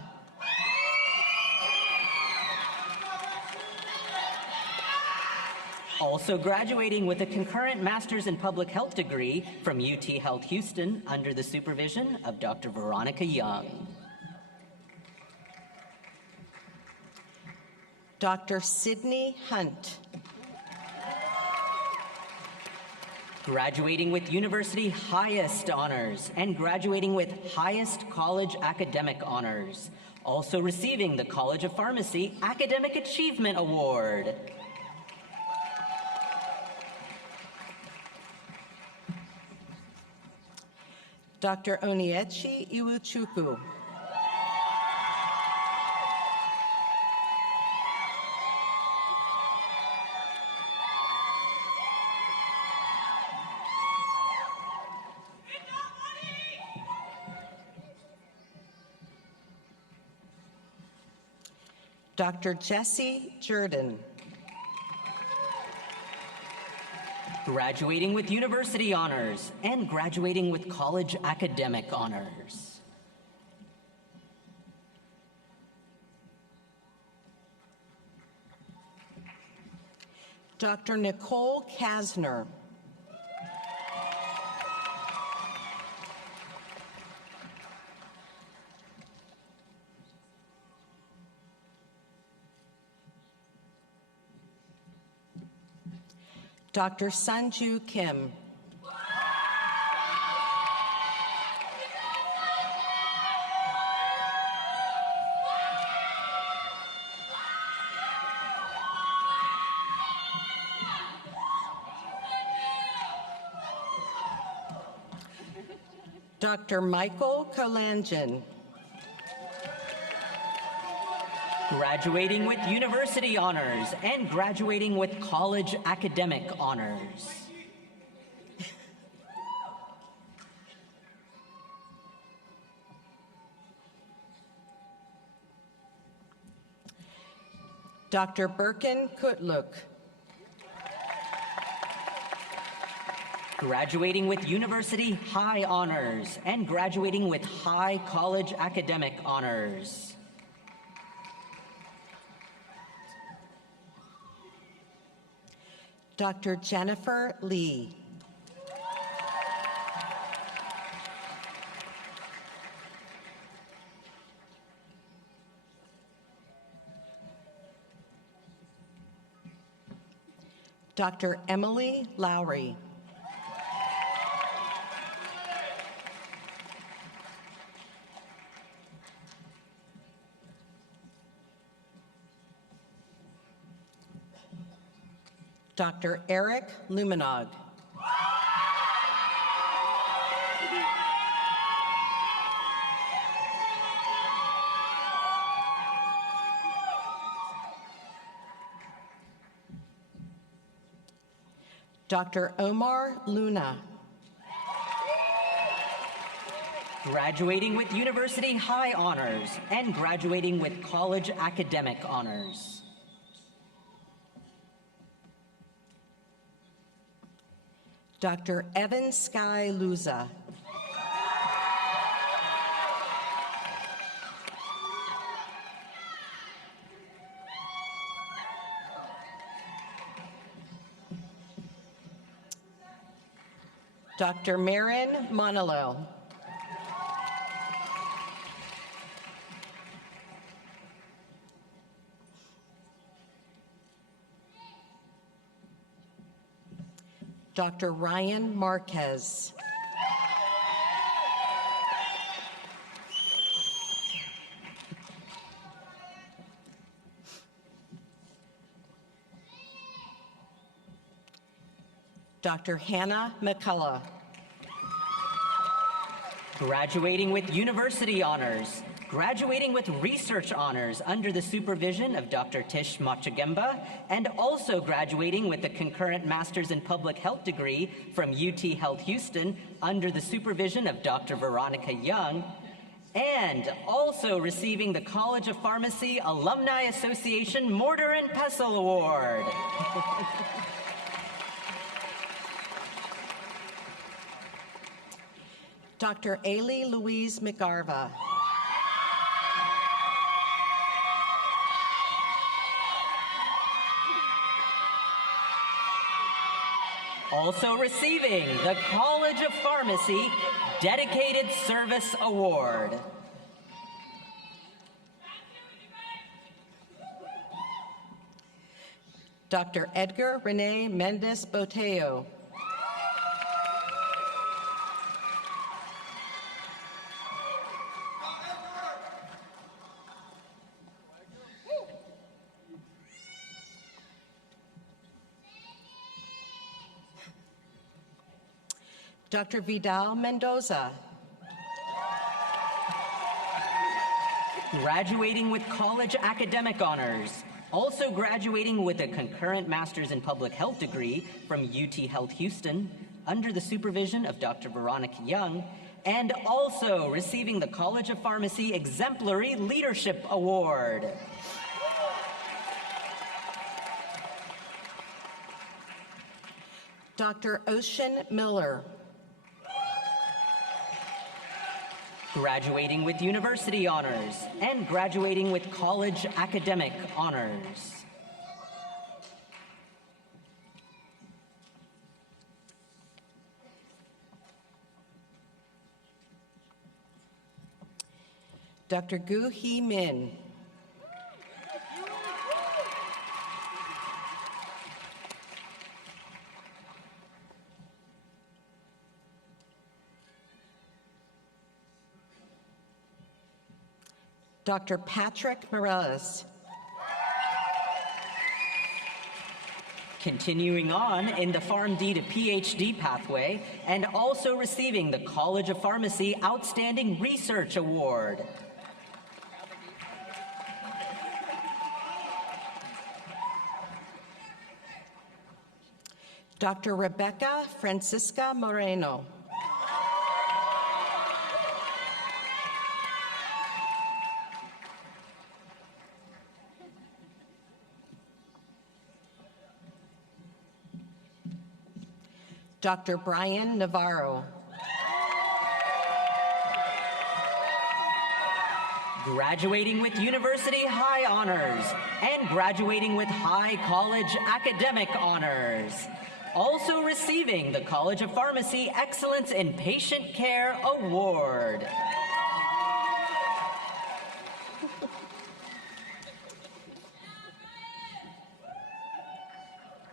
Also graduating with a concurrent Master's in Public Health degree from UT Health Houston under the supervision of Dr. Veronica Young. Dr. Sydney Hunt. Graduating with University Highest Honors and graduating with Highest College Academic Honors. Also receiving the College of Pharmacy Academic Achievement Award. Dr. Oniechi Iwuchukwu. Dr. Jesse Jordan. Graduating with University Honors and graduating with College Academic Honors. Dr. Nicole Kasner. Dr. Sanju Kim. Dr. Michael Kolanjan. Graduating with University Honors and graduating with College Academic Honors. Dr. Birkin Kutluk. Graduating with University High Honors and graduating with High College Academic Honors. Dr. Jennifer Lee. Dr. Emily Lowry. Dr. Eric Luminog. Dr. Omar Luna. Graduating with University High Honors and graduating with College Academic Honors. Dr. Evan Sky Luza. Dr. Marin Monalo. Dr. Ryan Marquez. Dr. Hannah McCullough. Graduating with University Honors. Graduating with Research Honors under the supervision of Dr. Tish Machagemba, and also graduating with a concurrent Master's in Public Health degree from UT Health Houston under the supervision of Dr. Veronica Young, and also receiving the College of Pharmacy Alumni Association Mortar and Pestle Award. Dr. Ailey Louise McGarva. Also receiving the College of Pharmacy Dedicated Service Award. Dr. Edgar Rene Mendez Boteo. Dr. Vidal Mendoza. Graduating with College Academic Honors. Also graduating with a concurrent Master's in Public Health degree from UT Health Houston under the supervision of Dr. Veronica Young, and also receiving the College of Pharmacy Exemplary Leadership Award. Dr. Ocean Miller. Graduating with University Honors and graduating with College Academic Honors. Dr. Gu Hee Min. Dr. Patrick Morales. Continuing on in the Pharm.D to Ph.D. pathway, and also receiving the College of Pharmacy Outstanding Research Award. Dr. Rebecca Francisca Moreno. Dr. Brian Navarro. Graduating with University High Honors and graduating with High College Academic Honors. Also receiving the College of Pharmacy Excellence in Patient Care Award.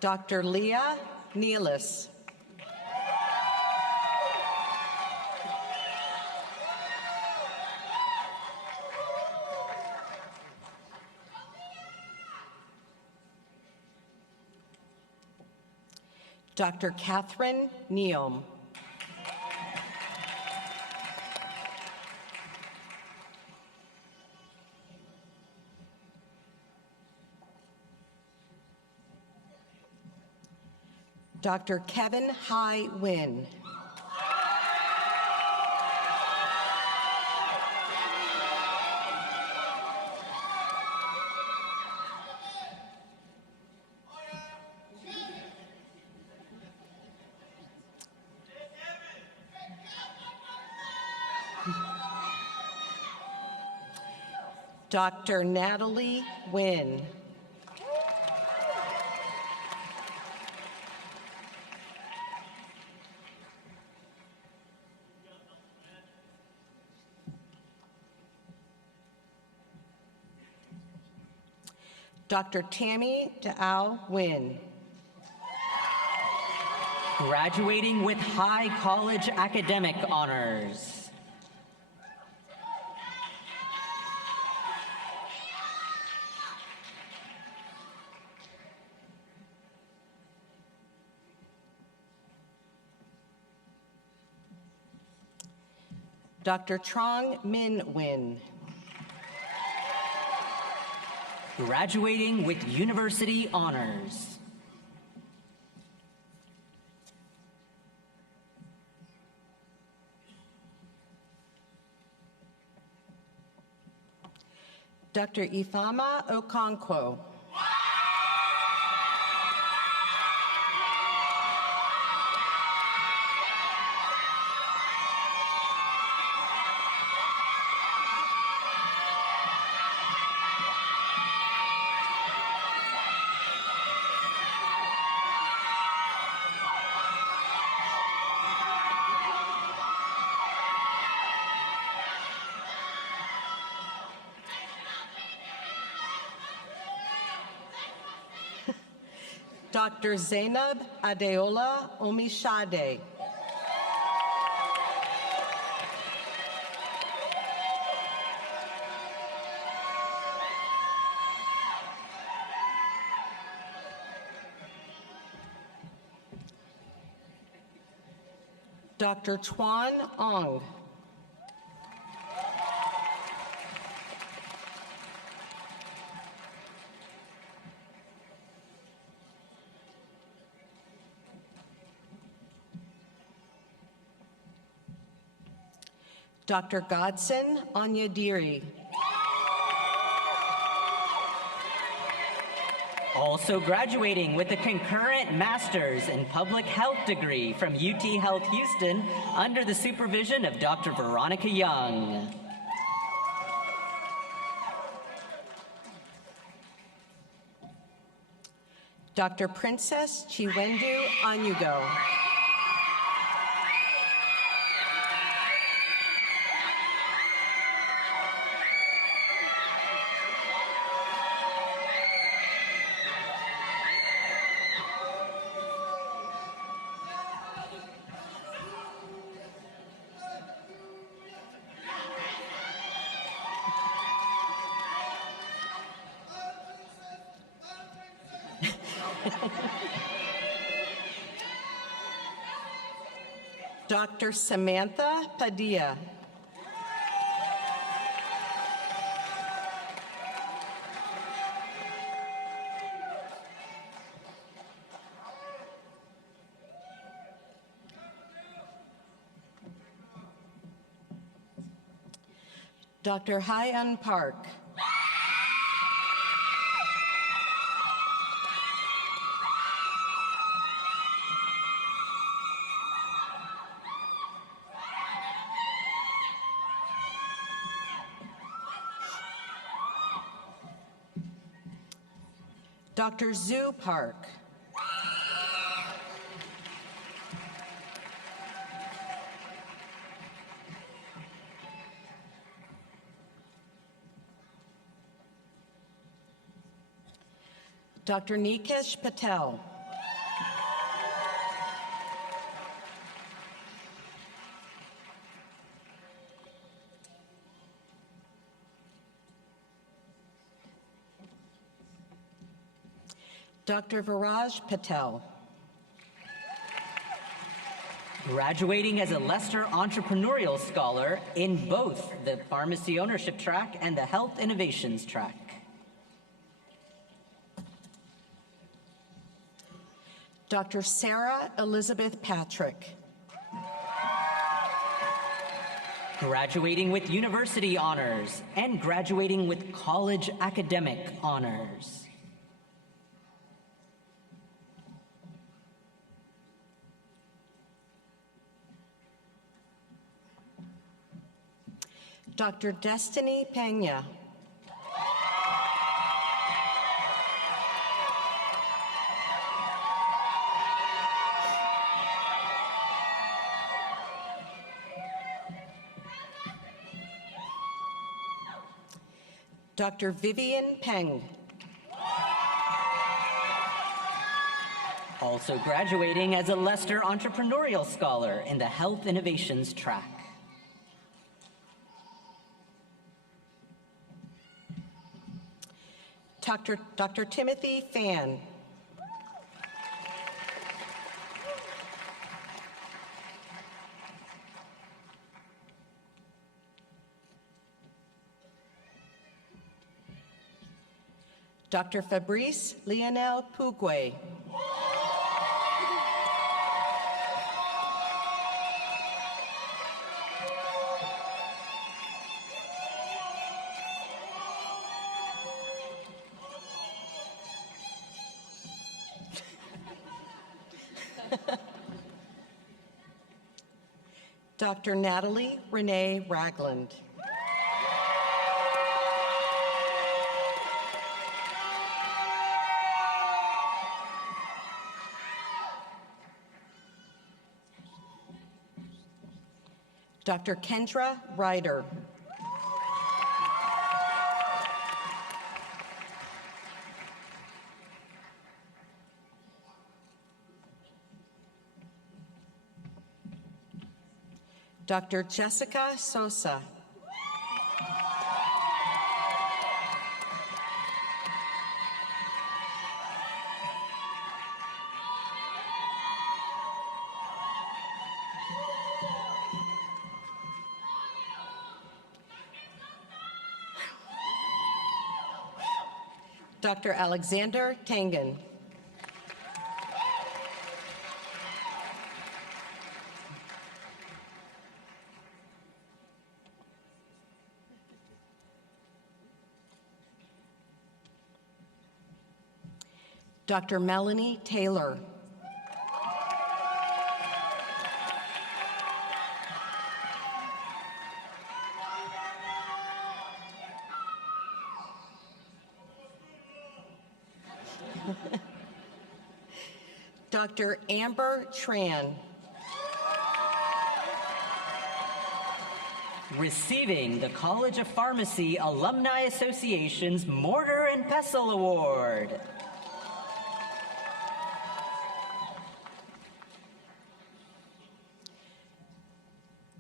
Dr. Leah Nealis. Dr. Catherine Neom. Dr. Kevin Hai Wynn. Dr. Natalie Wynn. Dr. Tammy Dao Wynn. Graduating with high college academic honors. Dr. Trong Min Win. Graduating with university honors. Dr. Ifeoma Okonkwo. Dr. Zainab Adeola Omishade. Dr. Chuan Ong. Dr. Godson Onyediri. Also graduating with a concurrent master's in public health degree from UT Health Houston under the supervision of Dr. Veronica Young. Dr. Princess Chiwendu Anyugo. Dr. Samantha Padilla. Dr. Hyan Park. Dr. Zhu Park. Dr. Nikesh Patel. Dr. Viraj Patel. Graduating as a Lester Entrepreneurial Scholar in both the Pharmacy Ownership track and the Health Innovations track. Dr. Sarah Elizabeth Patrick. Graduating with University Honors and graduating with College Academic Honors. Dr. Destiny Pena. Dr. Vivian Peng. Also graduating as a Lester Entrepreneurial Scholar in the Health Innovations track. Dr. Timothy Fan. Dr. Fabrice Lionel Pugue. Dr. Natalie Renee Ragland. Dr. Kendra Ryder. Dr. Jessica Sosa. Dr. Alexander Tangen. Dr. Melanie Taylor. Dr. Amber Tran. Receiving the College of Pharmacy Alumni Association's Mortar and Pestle Award.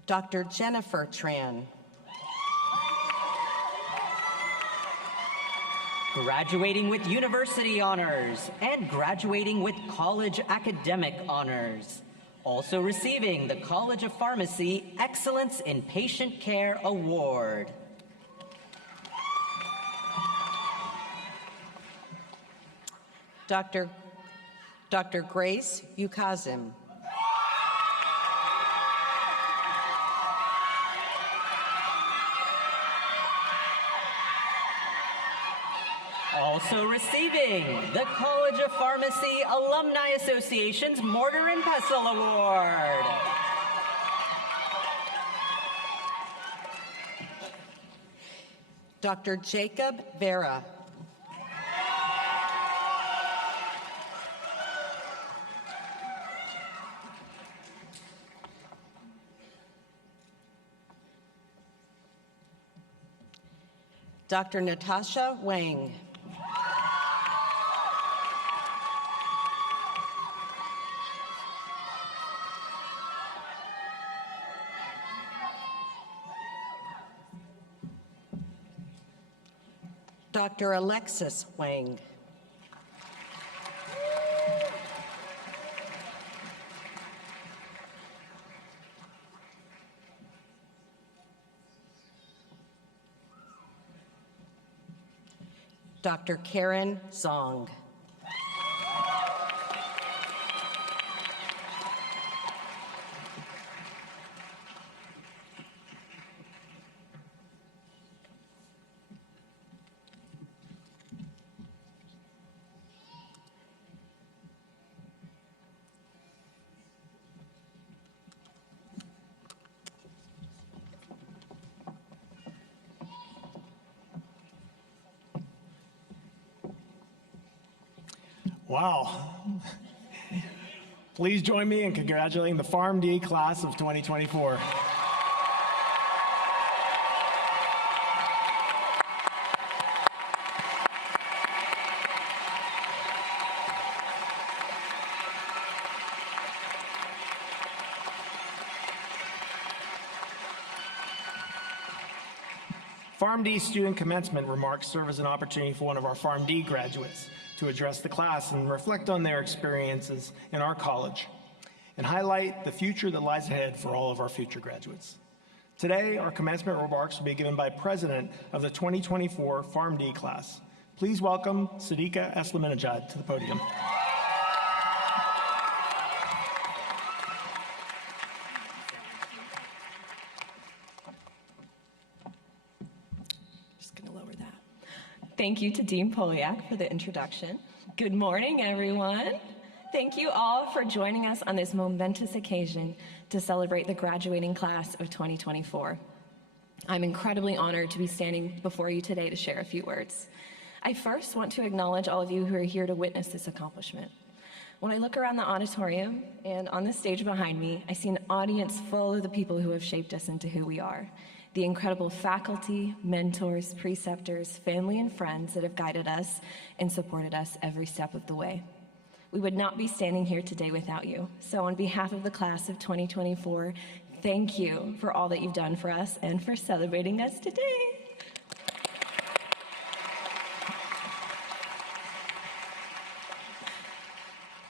Dr. Jennifer Tran. Graduating with University Honors and graduating with College Academic Honors. Also receiving the College of Pharmacy Excellence in Patient Care Award. Dr. Grace Ukazim. Also receiving the College of Pharmacy Alumni Association's Mortar and Pestle Award. Dr. Jacob Vera. Dr. Natasha Wang. Dr. Alexis Wang. Dr. Karen Zong. Wow. Please join me in congratulating the Pharm.D class of 2024. Pharm.D student commencement remarks serve as an opportunity for one of our Pharm.D graduates to address the class and reflect on their experiences in our college and highlight the future that lies ahead for all of our future graduates. Today, our commencement remarks will be given by President of the 2024 Pharm.D class. Please welcome Sadiqa Eslaminajad to the podium. Thank you to Dean Poliak for the introduction. Good morning, everyone. Thank you all for joining us on this momentous occasion to celebrate the graduating class of 2024. I'm incredibly honored to be standing before you today to share a few words. I first want to acknowledge all of you who are here to witness this accomplishment. When I look around the auditorium and on the stage behind me, I see an audience full of the people who have shaped us into who we are. The incredible faculty, mentors, preceptors, family, and friends that have guided us and supported us every step of the way. We would not be standing here today without you. So on behalf of the class of 2024, thank you for all that you've done for us and for celebrating us today.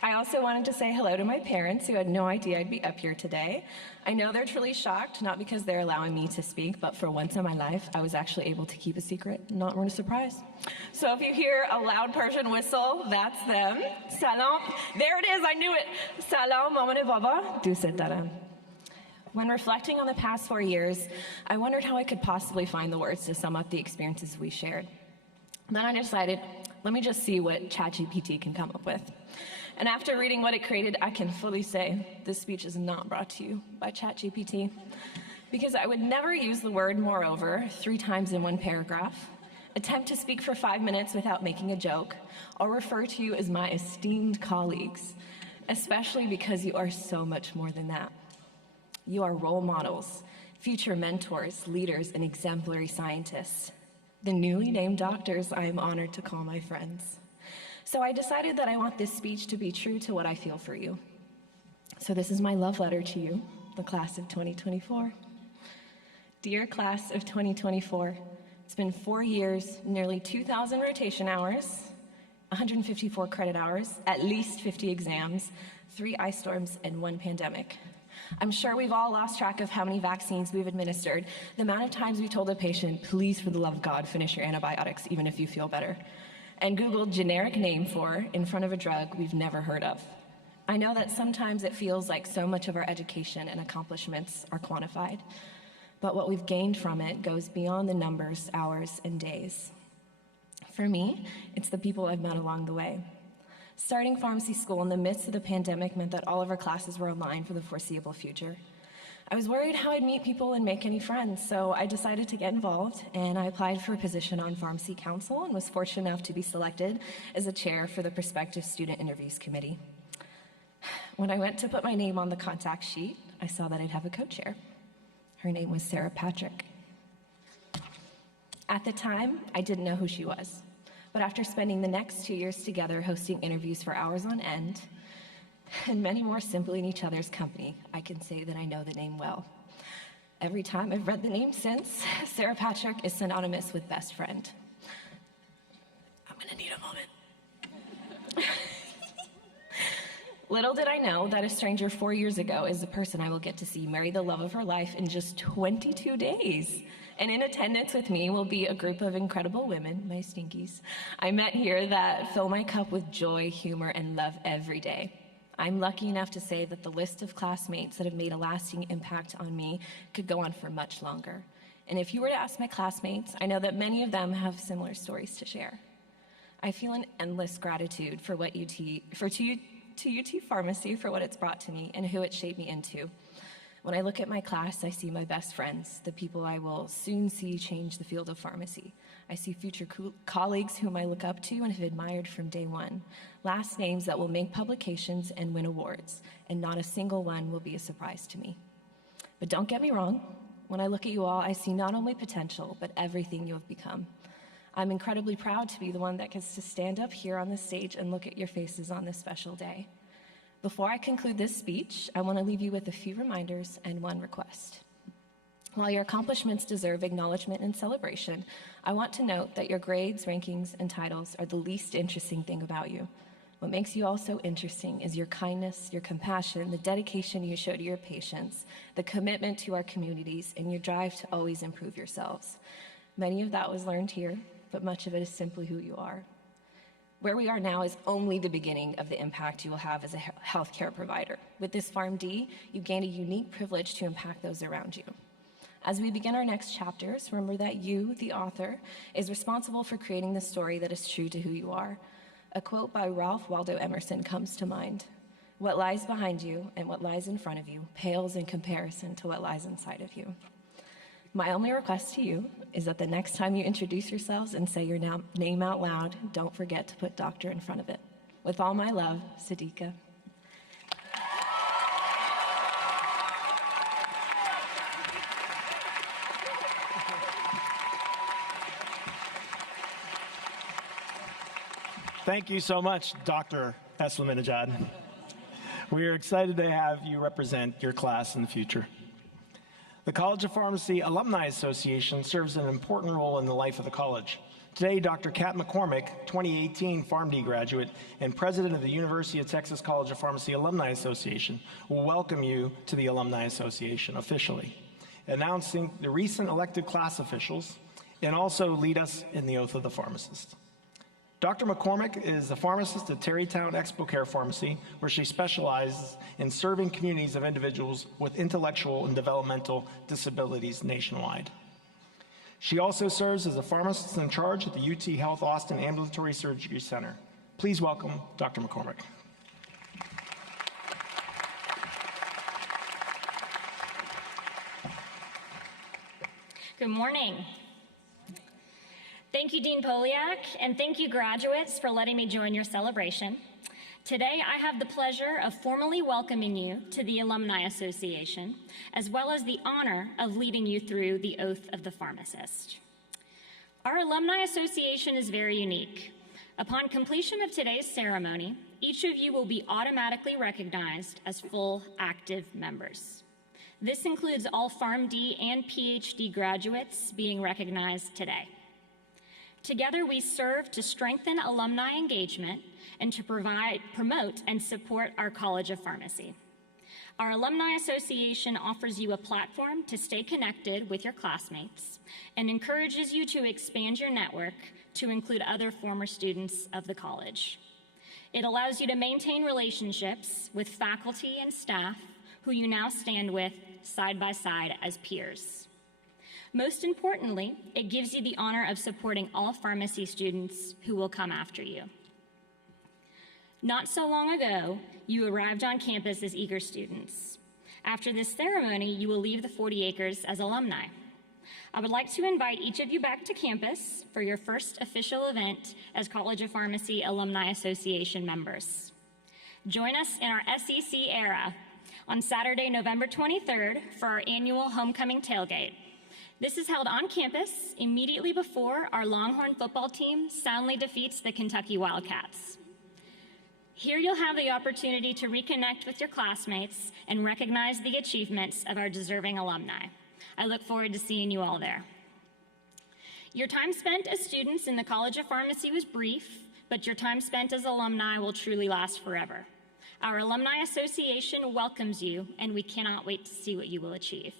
I also wanted to say hello to my parents who had no idea I'd be up here today. I know they're truly shocked, not because they're allowing me to speak, but for once in my life, I was actually able to keep a secret, not run a surprise. So if you hear a loud Persian whistle, that's them. Salam. There it is, I knew it. Salam, maman baba, dost daram. When reflecting on the past 4 years, I wondered how I could possibly find the words to sum up the experiences we shared. Then I decided, let me just see what ChatGPT can come up with. And after reading what it created, I can fully say this speech is not brought to you by ChatGPT, because I would never use the word moreover 3 times in one paragraph, attempt to speak for 5 minutes without making a joke, or refer to you as my esteemed colleagues, especially because you are so much more than that. You are role models, future mentors, leaders, and exemplary scientists. The newly named doctors I am honored to call my friends. So I decided that I want this speech to be true to what I feel for you. So this is my love letter to you, the class of 2024. Dear class of 2024, it's been 4 years, nearly 2,000 rotation hours, 154 credit hours, at least 50 exams, 3 ice storms, and 1 pandemic. I'm sure we've all lost track of how many vaccines we've administered, the amount of times we told a patient, please, for the love of God, finish your antibiotics, even if you feel better, and Googled generic name for in front of a drug we've never heard of. I know that sometimes it feels like so much of our education and accomplishments are quantified, but what we've gained from it goes beyond the numbers, hours, and days. For me, it's the people I've met along the way. Starting pharmacy school in the midst of the pandemic meant that all of our classes were online for the foreseeable future. I was worried how I'd meet people and make any friends, so I decided to get involved, and I applied for a position on Pharmacy Council and was fortunate enough to be selected as a chair for the Prospective Student Interviews Committee. When I went to put my name on the contact sheet, I saw that I'd have a co-chair. Her name was Sarah Patrick. At the time, I didn't know who she was, but after spending the next 2 years together hosting interviews for hours on end, and many more simply in each other's company, I can say that I know the name well. Every time I've read the name since, Sarah Patrick is synonymous with best friend. I'm gonna need a moment. Little did I know that a stranger 4 years ago is the person I will get to see marry the love of her life in just 22 days. And in attendance with me will be a group of incredible women, my stinkies, I met here that fill my cup with joy, humor, and love every day. I'm lucky enough to say that the list of classmates that have made a lasting impact on me could go on for much longer. And if you were to ask my classmates, I know that many of them have similar stories to share. I feel an endless gratitude for UT Pharmacy for what it's brought to me and who it shaped me into. When I look at my class, I see my best friends, the people I will soon see change the field of pharmacy. I see future colleagues whom I look up to and have admired from day one. Last names that will make publications and win awards, and not a single one will be a surprise to me. But don't get me wrong, when I look at you all, I see not only potential, but everything you have become. I'm incredibly proud to be the one that gets to stand up here on the stage and look at your faces on this special day. Before I conclude this speech, I want to leave you with a few reminders and one request. While your accomplishments deserve acknowledgement and celebration, I want to note that your grades, rankings, and titles are the least interesting thing about you. What makes you all so interesting is your kindness, your compassion, the dedication you show to your patients, the commitment to our communities, and your drive to always improve yourselves. Many of that was learned here, but much of it is simply who you are. Where we are now is only the beginning of the impact you will have as a healthcare provider. With this Pharm.D, you gain a unique privilege to impact those around you. As we begin our next chapters, remember that you, the author, is responsible for creating the story that is true to who you are. A quote by Ralph Waldo Emerson comes to mind. What lies behind you and what lies in front of you pales in comparison to what lies inside of you. My only request to you is that the next time you introduce yourselves and say your name out loud, don't forget to put doctor in front of it. With all my love, Sadiqa. Thank you so much, Dr. S. We are excited to have you represent your class in the future. The College of Pharmacy Alumni Association serves an important role in the life of the college. Today, Dr. Kat McCormick, 2018 Pharm.D graduate and president of the University of Texas College of Pharmacy Alumni Association, will welcome you to the Alumni Association officially, announcing the recent elected class officials, and also lead us in the oath of the pharmacist. Dr. McCormick is a pharmacist at Tarrytown Expo Care Pharmacy, where she specializes in serving communities of individuals with intellectual and developmental disabilities nationwide. She also serves as a pharmacist in charge at the UT Health Austin Ambulatory Surgery Center. Please welcome Dr. McCormick. Good morning. Thank you, Dean Poliak, and thank you, graduates, for letting me join your celebration. Today, I have the pleasure of formally welcoming you to the Alumni Association, as well as the honor of leading you through the Oath of the Pharmacist. Our Alumni Association is very unique. Upon completion of today's ceremony, each of you will be automatically recognized as full active members. This includes all Pharm.D and Ph.D graduates being recognized today. Together, we serve to strengthen alumni engagement and to promote, and support our College of Pharmacy. Our Alumni Association offers you a platform to stay connected with your classmates and encourages you to expand your network to include other former students of the college. It allows you to maintain relationships with faculty and staff who you now stand with side by side as peers. Most importantly, it gives you the honor of supporting all pharmacy students who will come after you. Not so long ago, you arrived on campus as eager students. After this ceremony, you will leave the 40 acres as alumni. I would like to invite each of you back to campus for your first official event as College of Pharmacy Alumni Association members. Join us in our SEC era on Saturday, November 23rd for our annual homecoming tailgate. This is held on campus immediately before our Longhorn football team soundly defeats the Kentucky Wildcats. Here you'll have the opportunity to reconnect with your classmates and recognize the achievements of our deserving alumni. I look forward to seeing you all there. Your time spent as students in the College of Pharmacy was brief, but your time spent as alumni will truly last forever. Our Alumni Association welcomes you, and we cannot wait to see what you will achieve.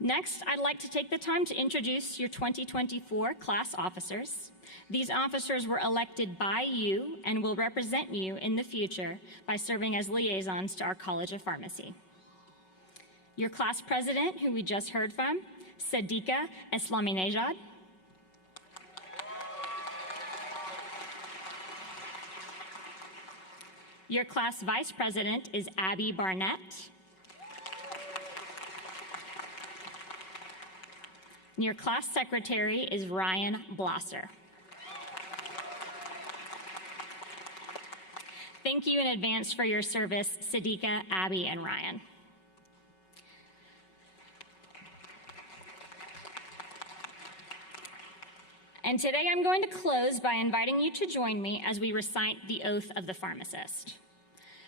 Next, I'd like to take the time to introduce your 2024 class officers. These officers were elected by you and will represent you in the future by serving as liaisons to our College of Pharmacy. Your class president, who we just heard from, Sadika Eslaminejad. Your class vice president is Abby Barnett. And your class secretary is Ryan Blosser. Thank you in advance for your service, Sadika, Abby, and Ryan. And today I'm going to close by inviting you to join me as we recite the Oath of the Pharmacist.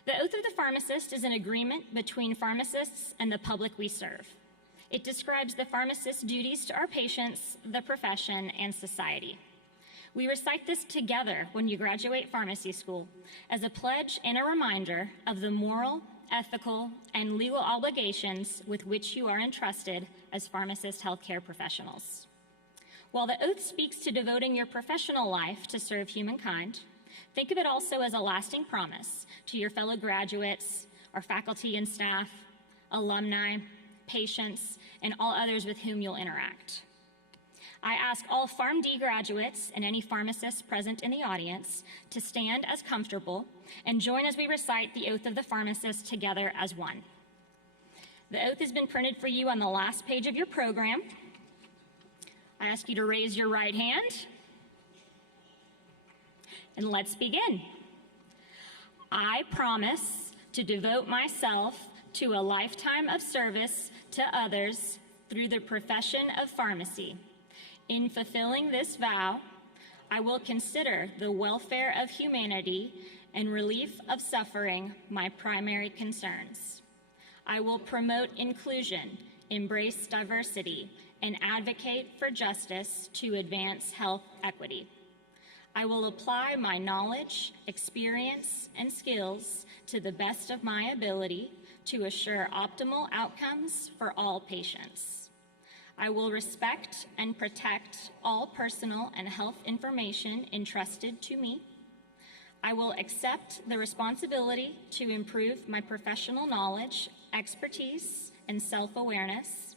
The Oath of the Pharmacist is an agreement between pharmacists and the public we serve. It describes the pharmacist's duties to our patients, the profession, and society. We recite this together when you graduate pharmacy school as a pledge and a reminder of the moral, ethical, and legal obligations with which you are entrusted as pharmacist healthcare professionals. While the oath speaks to devoting your professional life to serve humankind, think of it also as a lasting promise to your fellow graduates, our faculty and staff, alumni, patients, and all others with whom you'll interact. I ask all Pharm.D graduates and any pharmacists present in the audience to stand as comfortable and join as we recite the Oath of the Pharmacist together as one. The oath has been printed for you on the last page of your program. I ask you to raise your right hand, and let's begin. I promise to devote myself to a lifetime of service to others through the profession of pharmacy. In fulfilling this vow, I will consider the welfare of humanity and relief of suffering my primary concerns. I will promote inclusion, embrace diversity, and advocate for justice to advance health equity. I will apply my knowledge, experience, and skills to the best of my ability to assure optimal outcomes for all patients. I will respect and protect all personal and health information entrusted to me. I will accept the responsibility to improve my professional knowledge, expertise, and self-awareness.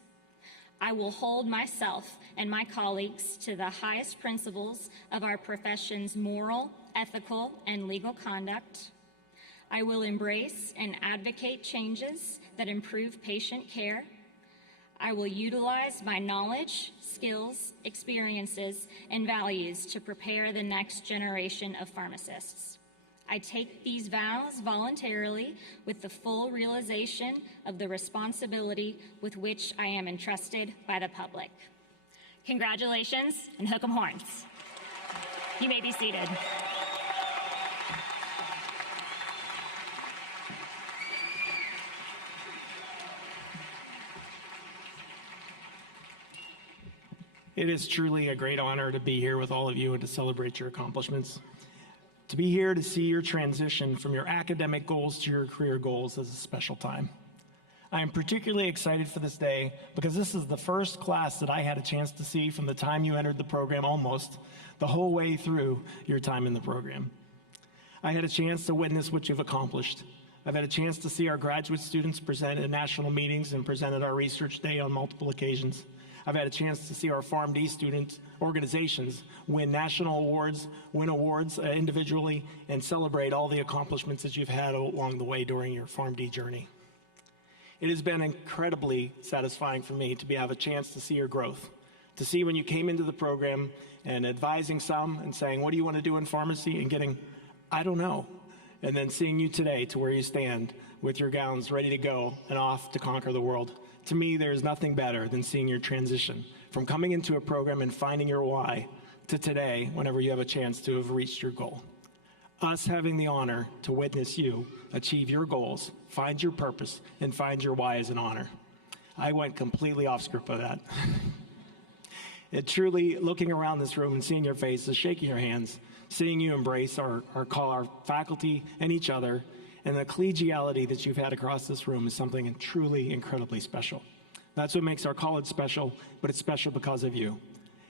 I will hold myself and my colleagues to the highest principles of our profession's moral, ethical, and legal conduct. I will embrace and advocate changes that improve patient care. I will utilize my knowledge, skills, experiences, and values to prepare the next generation of pharmacists. I take these vows voluntarily with the full realization of the responsibility with which I am entrusted by the public. Congratulations, and hook 'em horns. You may be seated. It is truly a great honor to be here with all of you and to celebrate your accomplishments. To be here to see your transition from your academic goals to your career goals is a special time. I am particularly excited for this day because this is the first class that I had a chance to see from the time you entered the program almost the whole way through your time in the program. I had a chance to witness what you've accomplished. I've had a chance to see our graduate students present at national meetings and present at our research day on multiple occasions. I've had a chance to see our Pharm.D student organizations win national awards, win awards individually, and celebrate all the accomplishments that you've had along the way during your Pharm.D journey. It has been incredibly satisfying for me to have a chance to see your growth, to see when you came into the program and advising some and saying, what do you want to do in pharmacy? And getting, I don't know. And then seeing you today to where you stand with your gowns ready to go and off to conquer the world. To me, there is nothing better than seeing your transition from coming into a program and finding your why to today, whenever you have a chance to have reached your goal. Us having the honor to witness you achieve your goals, find your purpose, and find your why is an honor. I went completely off script with that. It truly, looking around this room and seeing your faces, shaking your hands, seeing you embrace our faculty and each other, and the collegiality that you've had across this room is something truly incredibly special. That's what makes our college special, but it's special because of you.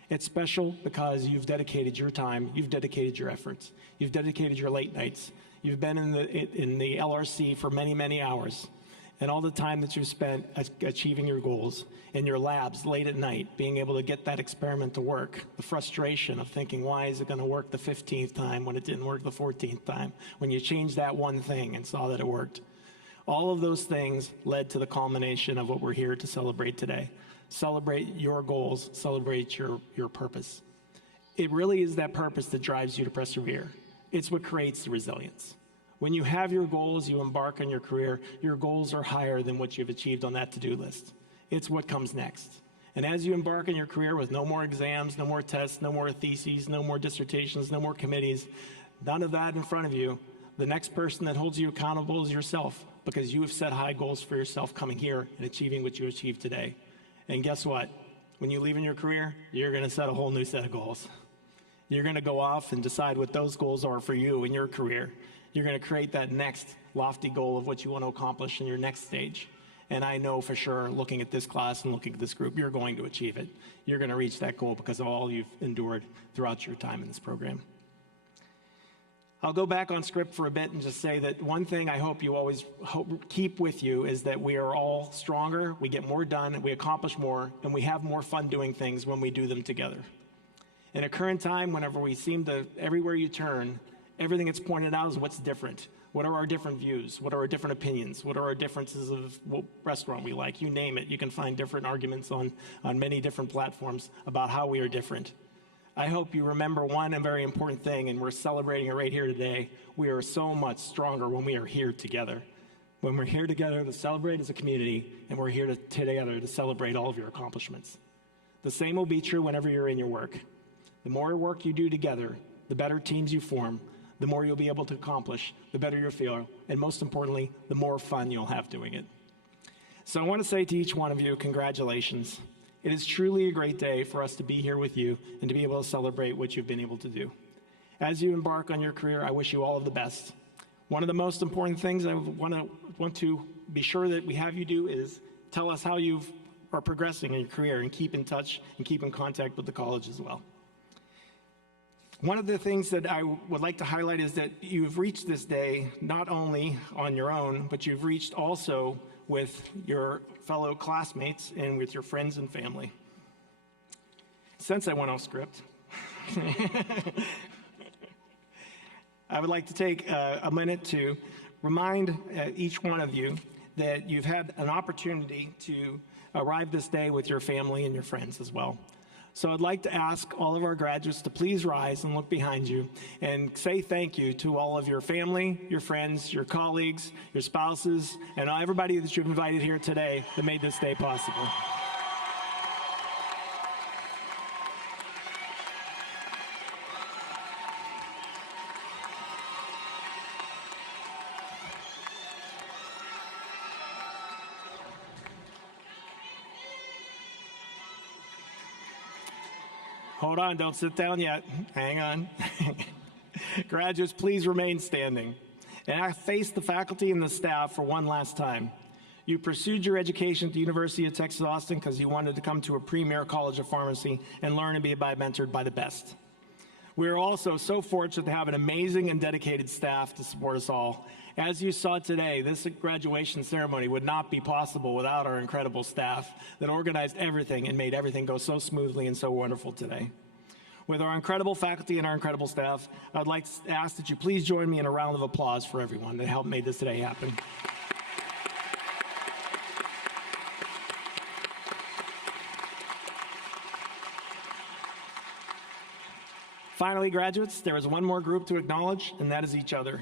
It's special because you've dedicated your time, you've dedicated your efforts, you've dedicated your late nights, you've been in the LRC for many, many hours, and all the time that you've spent achieving your goals in your labs late at night, being able to get that experiment to work, the frustration of thinking, why is it going to work the 15th time when it didn't work the 14th time, when you changed that one thing and saw that it worked. All of those things led to the culmination of what we're here to celebrate today. Celebrate your goals, celebrate your purpose. It really is that purpose that drives you to persevere. It's what creates the resilience. When you have your goals, you embark on your career, your goals are higher than what you've achieved on that to-do list. It's what comes next. And as you embark on your career with no more exams, no more tests, no more theses, no more dissertations, no more committees, none of that in front of you, the next person that holds you accountable is yourself, because you have set high goals for yourself coming here and achieving what you achieved today. And guess what? When you leave in your career, you're going to set a whole new set of goals. You're going to go off and decide what those goals are for you in your career. You're going to create that next lofty goal of what you want to accomplish in your next stage. And I know for sure, looking at this class and looking at this group, you're going to achieve it. You're going to reach that goal because of all you've endured throughout your time in this program. I'll go back on script for a bit and just say that one thing I hope you always keep with you is that we are all stronger, we get more done, we accomplish more, and we have more fun doing things when we do them together. In a current time, whenever we seem to, everywhere you turn, everything that's pointed out is what's different. What are our different views? What are our different opinions? What are our differences of what restaurant we like? You name it. You can find different arguments on many different platforms about how we are different. I hope you remember one very important thing, and we're celebrating it right here today. We are so much stronger when we are here together. When we're here together to celebrate as a community, and we're here together to celebrate all of your accomplishments. The same will be true whenever you're in your work. The more work you do together, the better teams you form, the more you'll be able to accomplish, the better you'll feel, and most importantly, the more fun you'll have doing it. So I want to say to each one of you, congratulations. It is truly a great day for us to be here with you and to be able to celebrate what you've been able to do. As you embark on your career, I wish you all of the best. One of the most important things I want to be sure that we have you do is tell us how you are progressing in your career and keep in touch and keep in contact with the college as well. One of the things that I would like to highlight is that you've reached this day not only on your own, but you've reached also with your fellow classmates and with your friends and family. Since I went off script, I would like to take a minute to remind each one of you that you've had an opportunity to arrive this day with your family and your friends as well. So I'd like to ask all of our graduates to please rise and look behind you and say thank you to all of your family, your friends, your colleagues, your spouses, and everybody that you've invited here today that made this day possible. Hold on, don't sit down yet. Hang on. Graduates, please remain standing. And I face the faculty and the staff for one last time. You pursued your education at the University of Texas Austin because you wanted to come to a premier college of pharmacy and learn and be mentored by the best. We are also so fortunate to have an amazing and dedicated staff to support us all. As you saw today, this graduation ceremony would not be possible without our incredible staff that organized everything and made everything go so smoothly and so wonderful today. With our incredible faculty and our incredible staff, I'd like to ask that you please join me in a round of applause for everyone that helped make this today happen. Finally, graduates, there is one more group to acknowledge, and that is each other.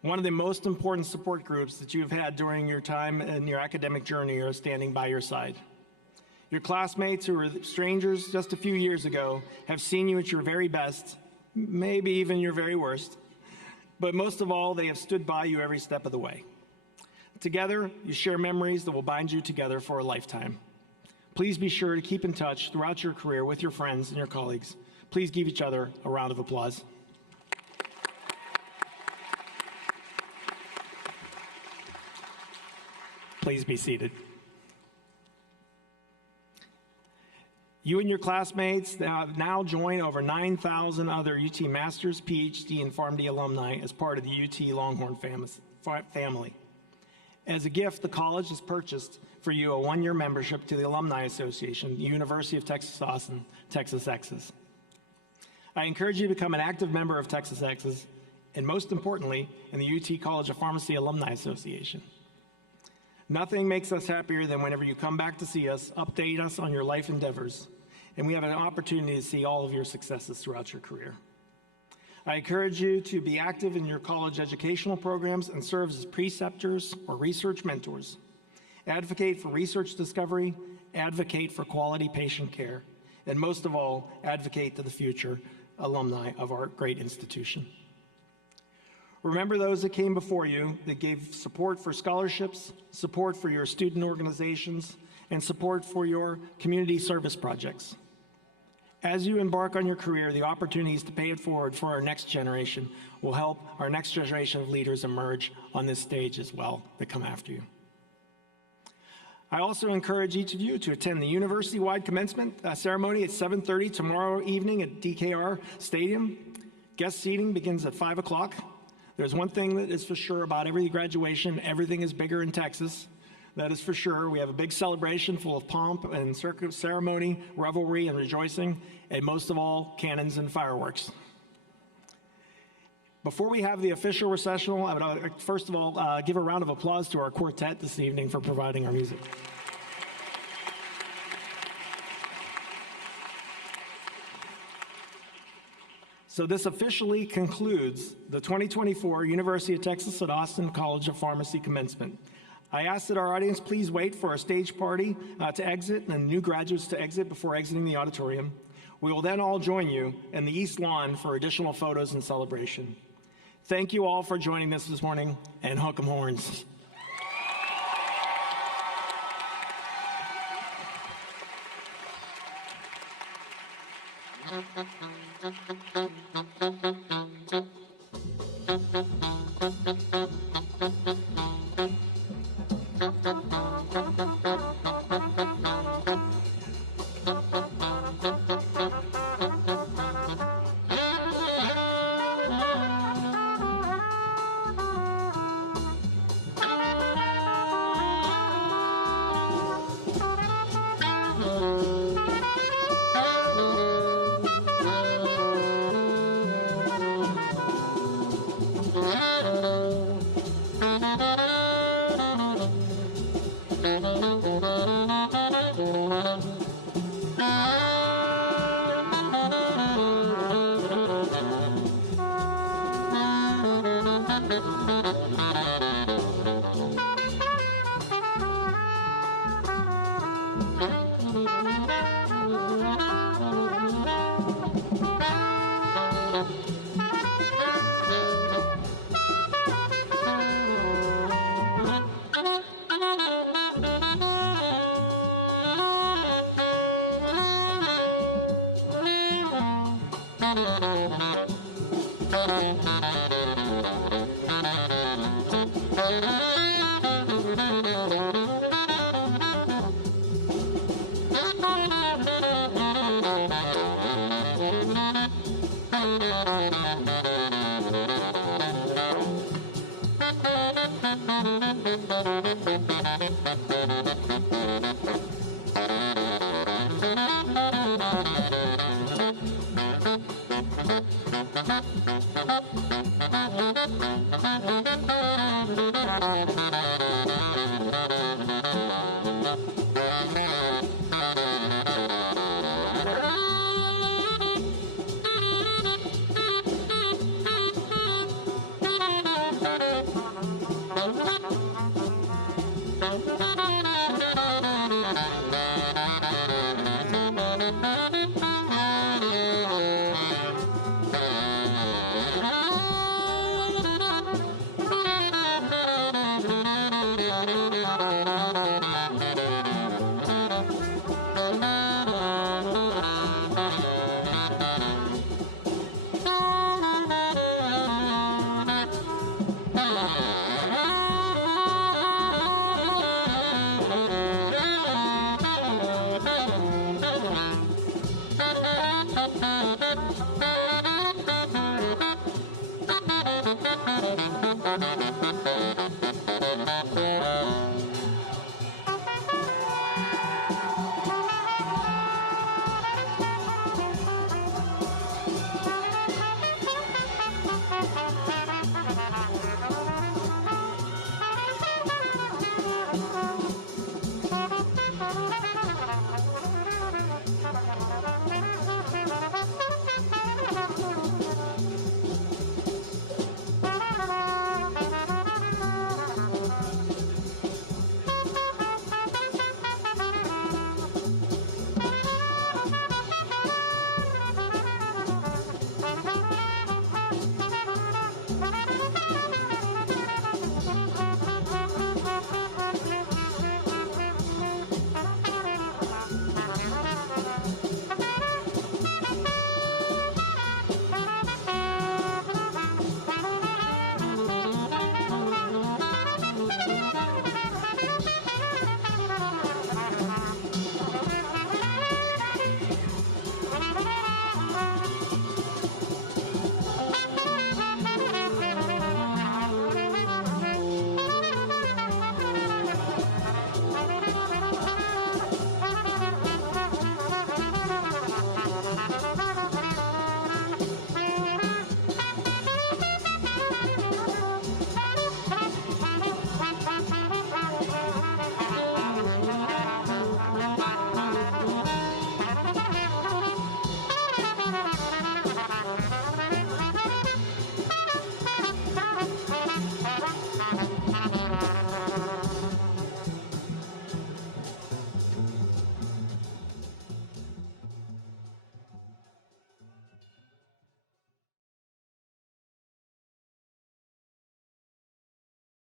One of the most important support groups that you've had during your time in your academic journey are standing by your side. Your classmates who were strangers just a few years ago have seen you at your very best, maybe even your very worst, but most of all, they have stood by you every step of the way. Together, you share memories that will bind you together for a lifetime. Please be sure to keep in touch throughout your career with your friends and your colleagues. Please give each other a round of applause. Please be seated. You and your classmates now join over 9,000 other UT Masters, Ph.D., and Pharm.D. alumni as part of the UT Longhorn family. As a gift, the college has purchased for you a one-year membership to the Alumni Association, the University of Texas Austin, Texas Exes. I encourage you to become an active member of Texas Exes, and most importantly, in the UT College of Pharmacy Alumni Association. Nothing makes us happier than whenever you come back to see us, update us on your life endeavors, and we have an opportunity to see all of your successes throughout your career. I encourage you to be active in your college educational programs and serve as preceptors or research mentors. Advocate for research discovery, advocate for quality patient care, and most of all, advocate to the future alumni of our great institution. Remember those that came before you that gave support for scholarships, support for your student organizations, and support for your community service projects. As you embark on your career, the opportunities to pay it forward for our next generation will help our next generation of leaders emerge on this stage as well that come after you. I also encourage each of you to attend the university-wide commencement ceremony at 7:30 tomorrow evening at DKR Stadium. Guest seating begins at 5 o'clock. There's one thing that is for sure about every graduation: everything is bigger in Texas. That is for sure. We have a big celebration full of pomp and ceremony, revelry, and rejoicing, and most of all, cannons and fireworks. Before we have the official recessional, I would first of all give a round of applause to our quartet this evening for providing our music. So this officially concludes the 2024 University of Texas at Austin College of Pharmacy commencement. I ask that our audience please wait for our stage party to exit and new graduates to exit before exiting the auditorium. We will then all join you in the East Lawn for additional photos and celebration. Thank you all for joining us this morning, and hook 'em horns.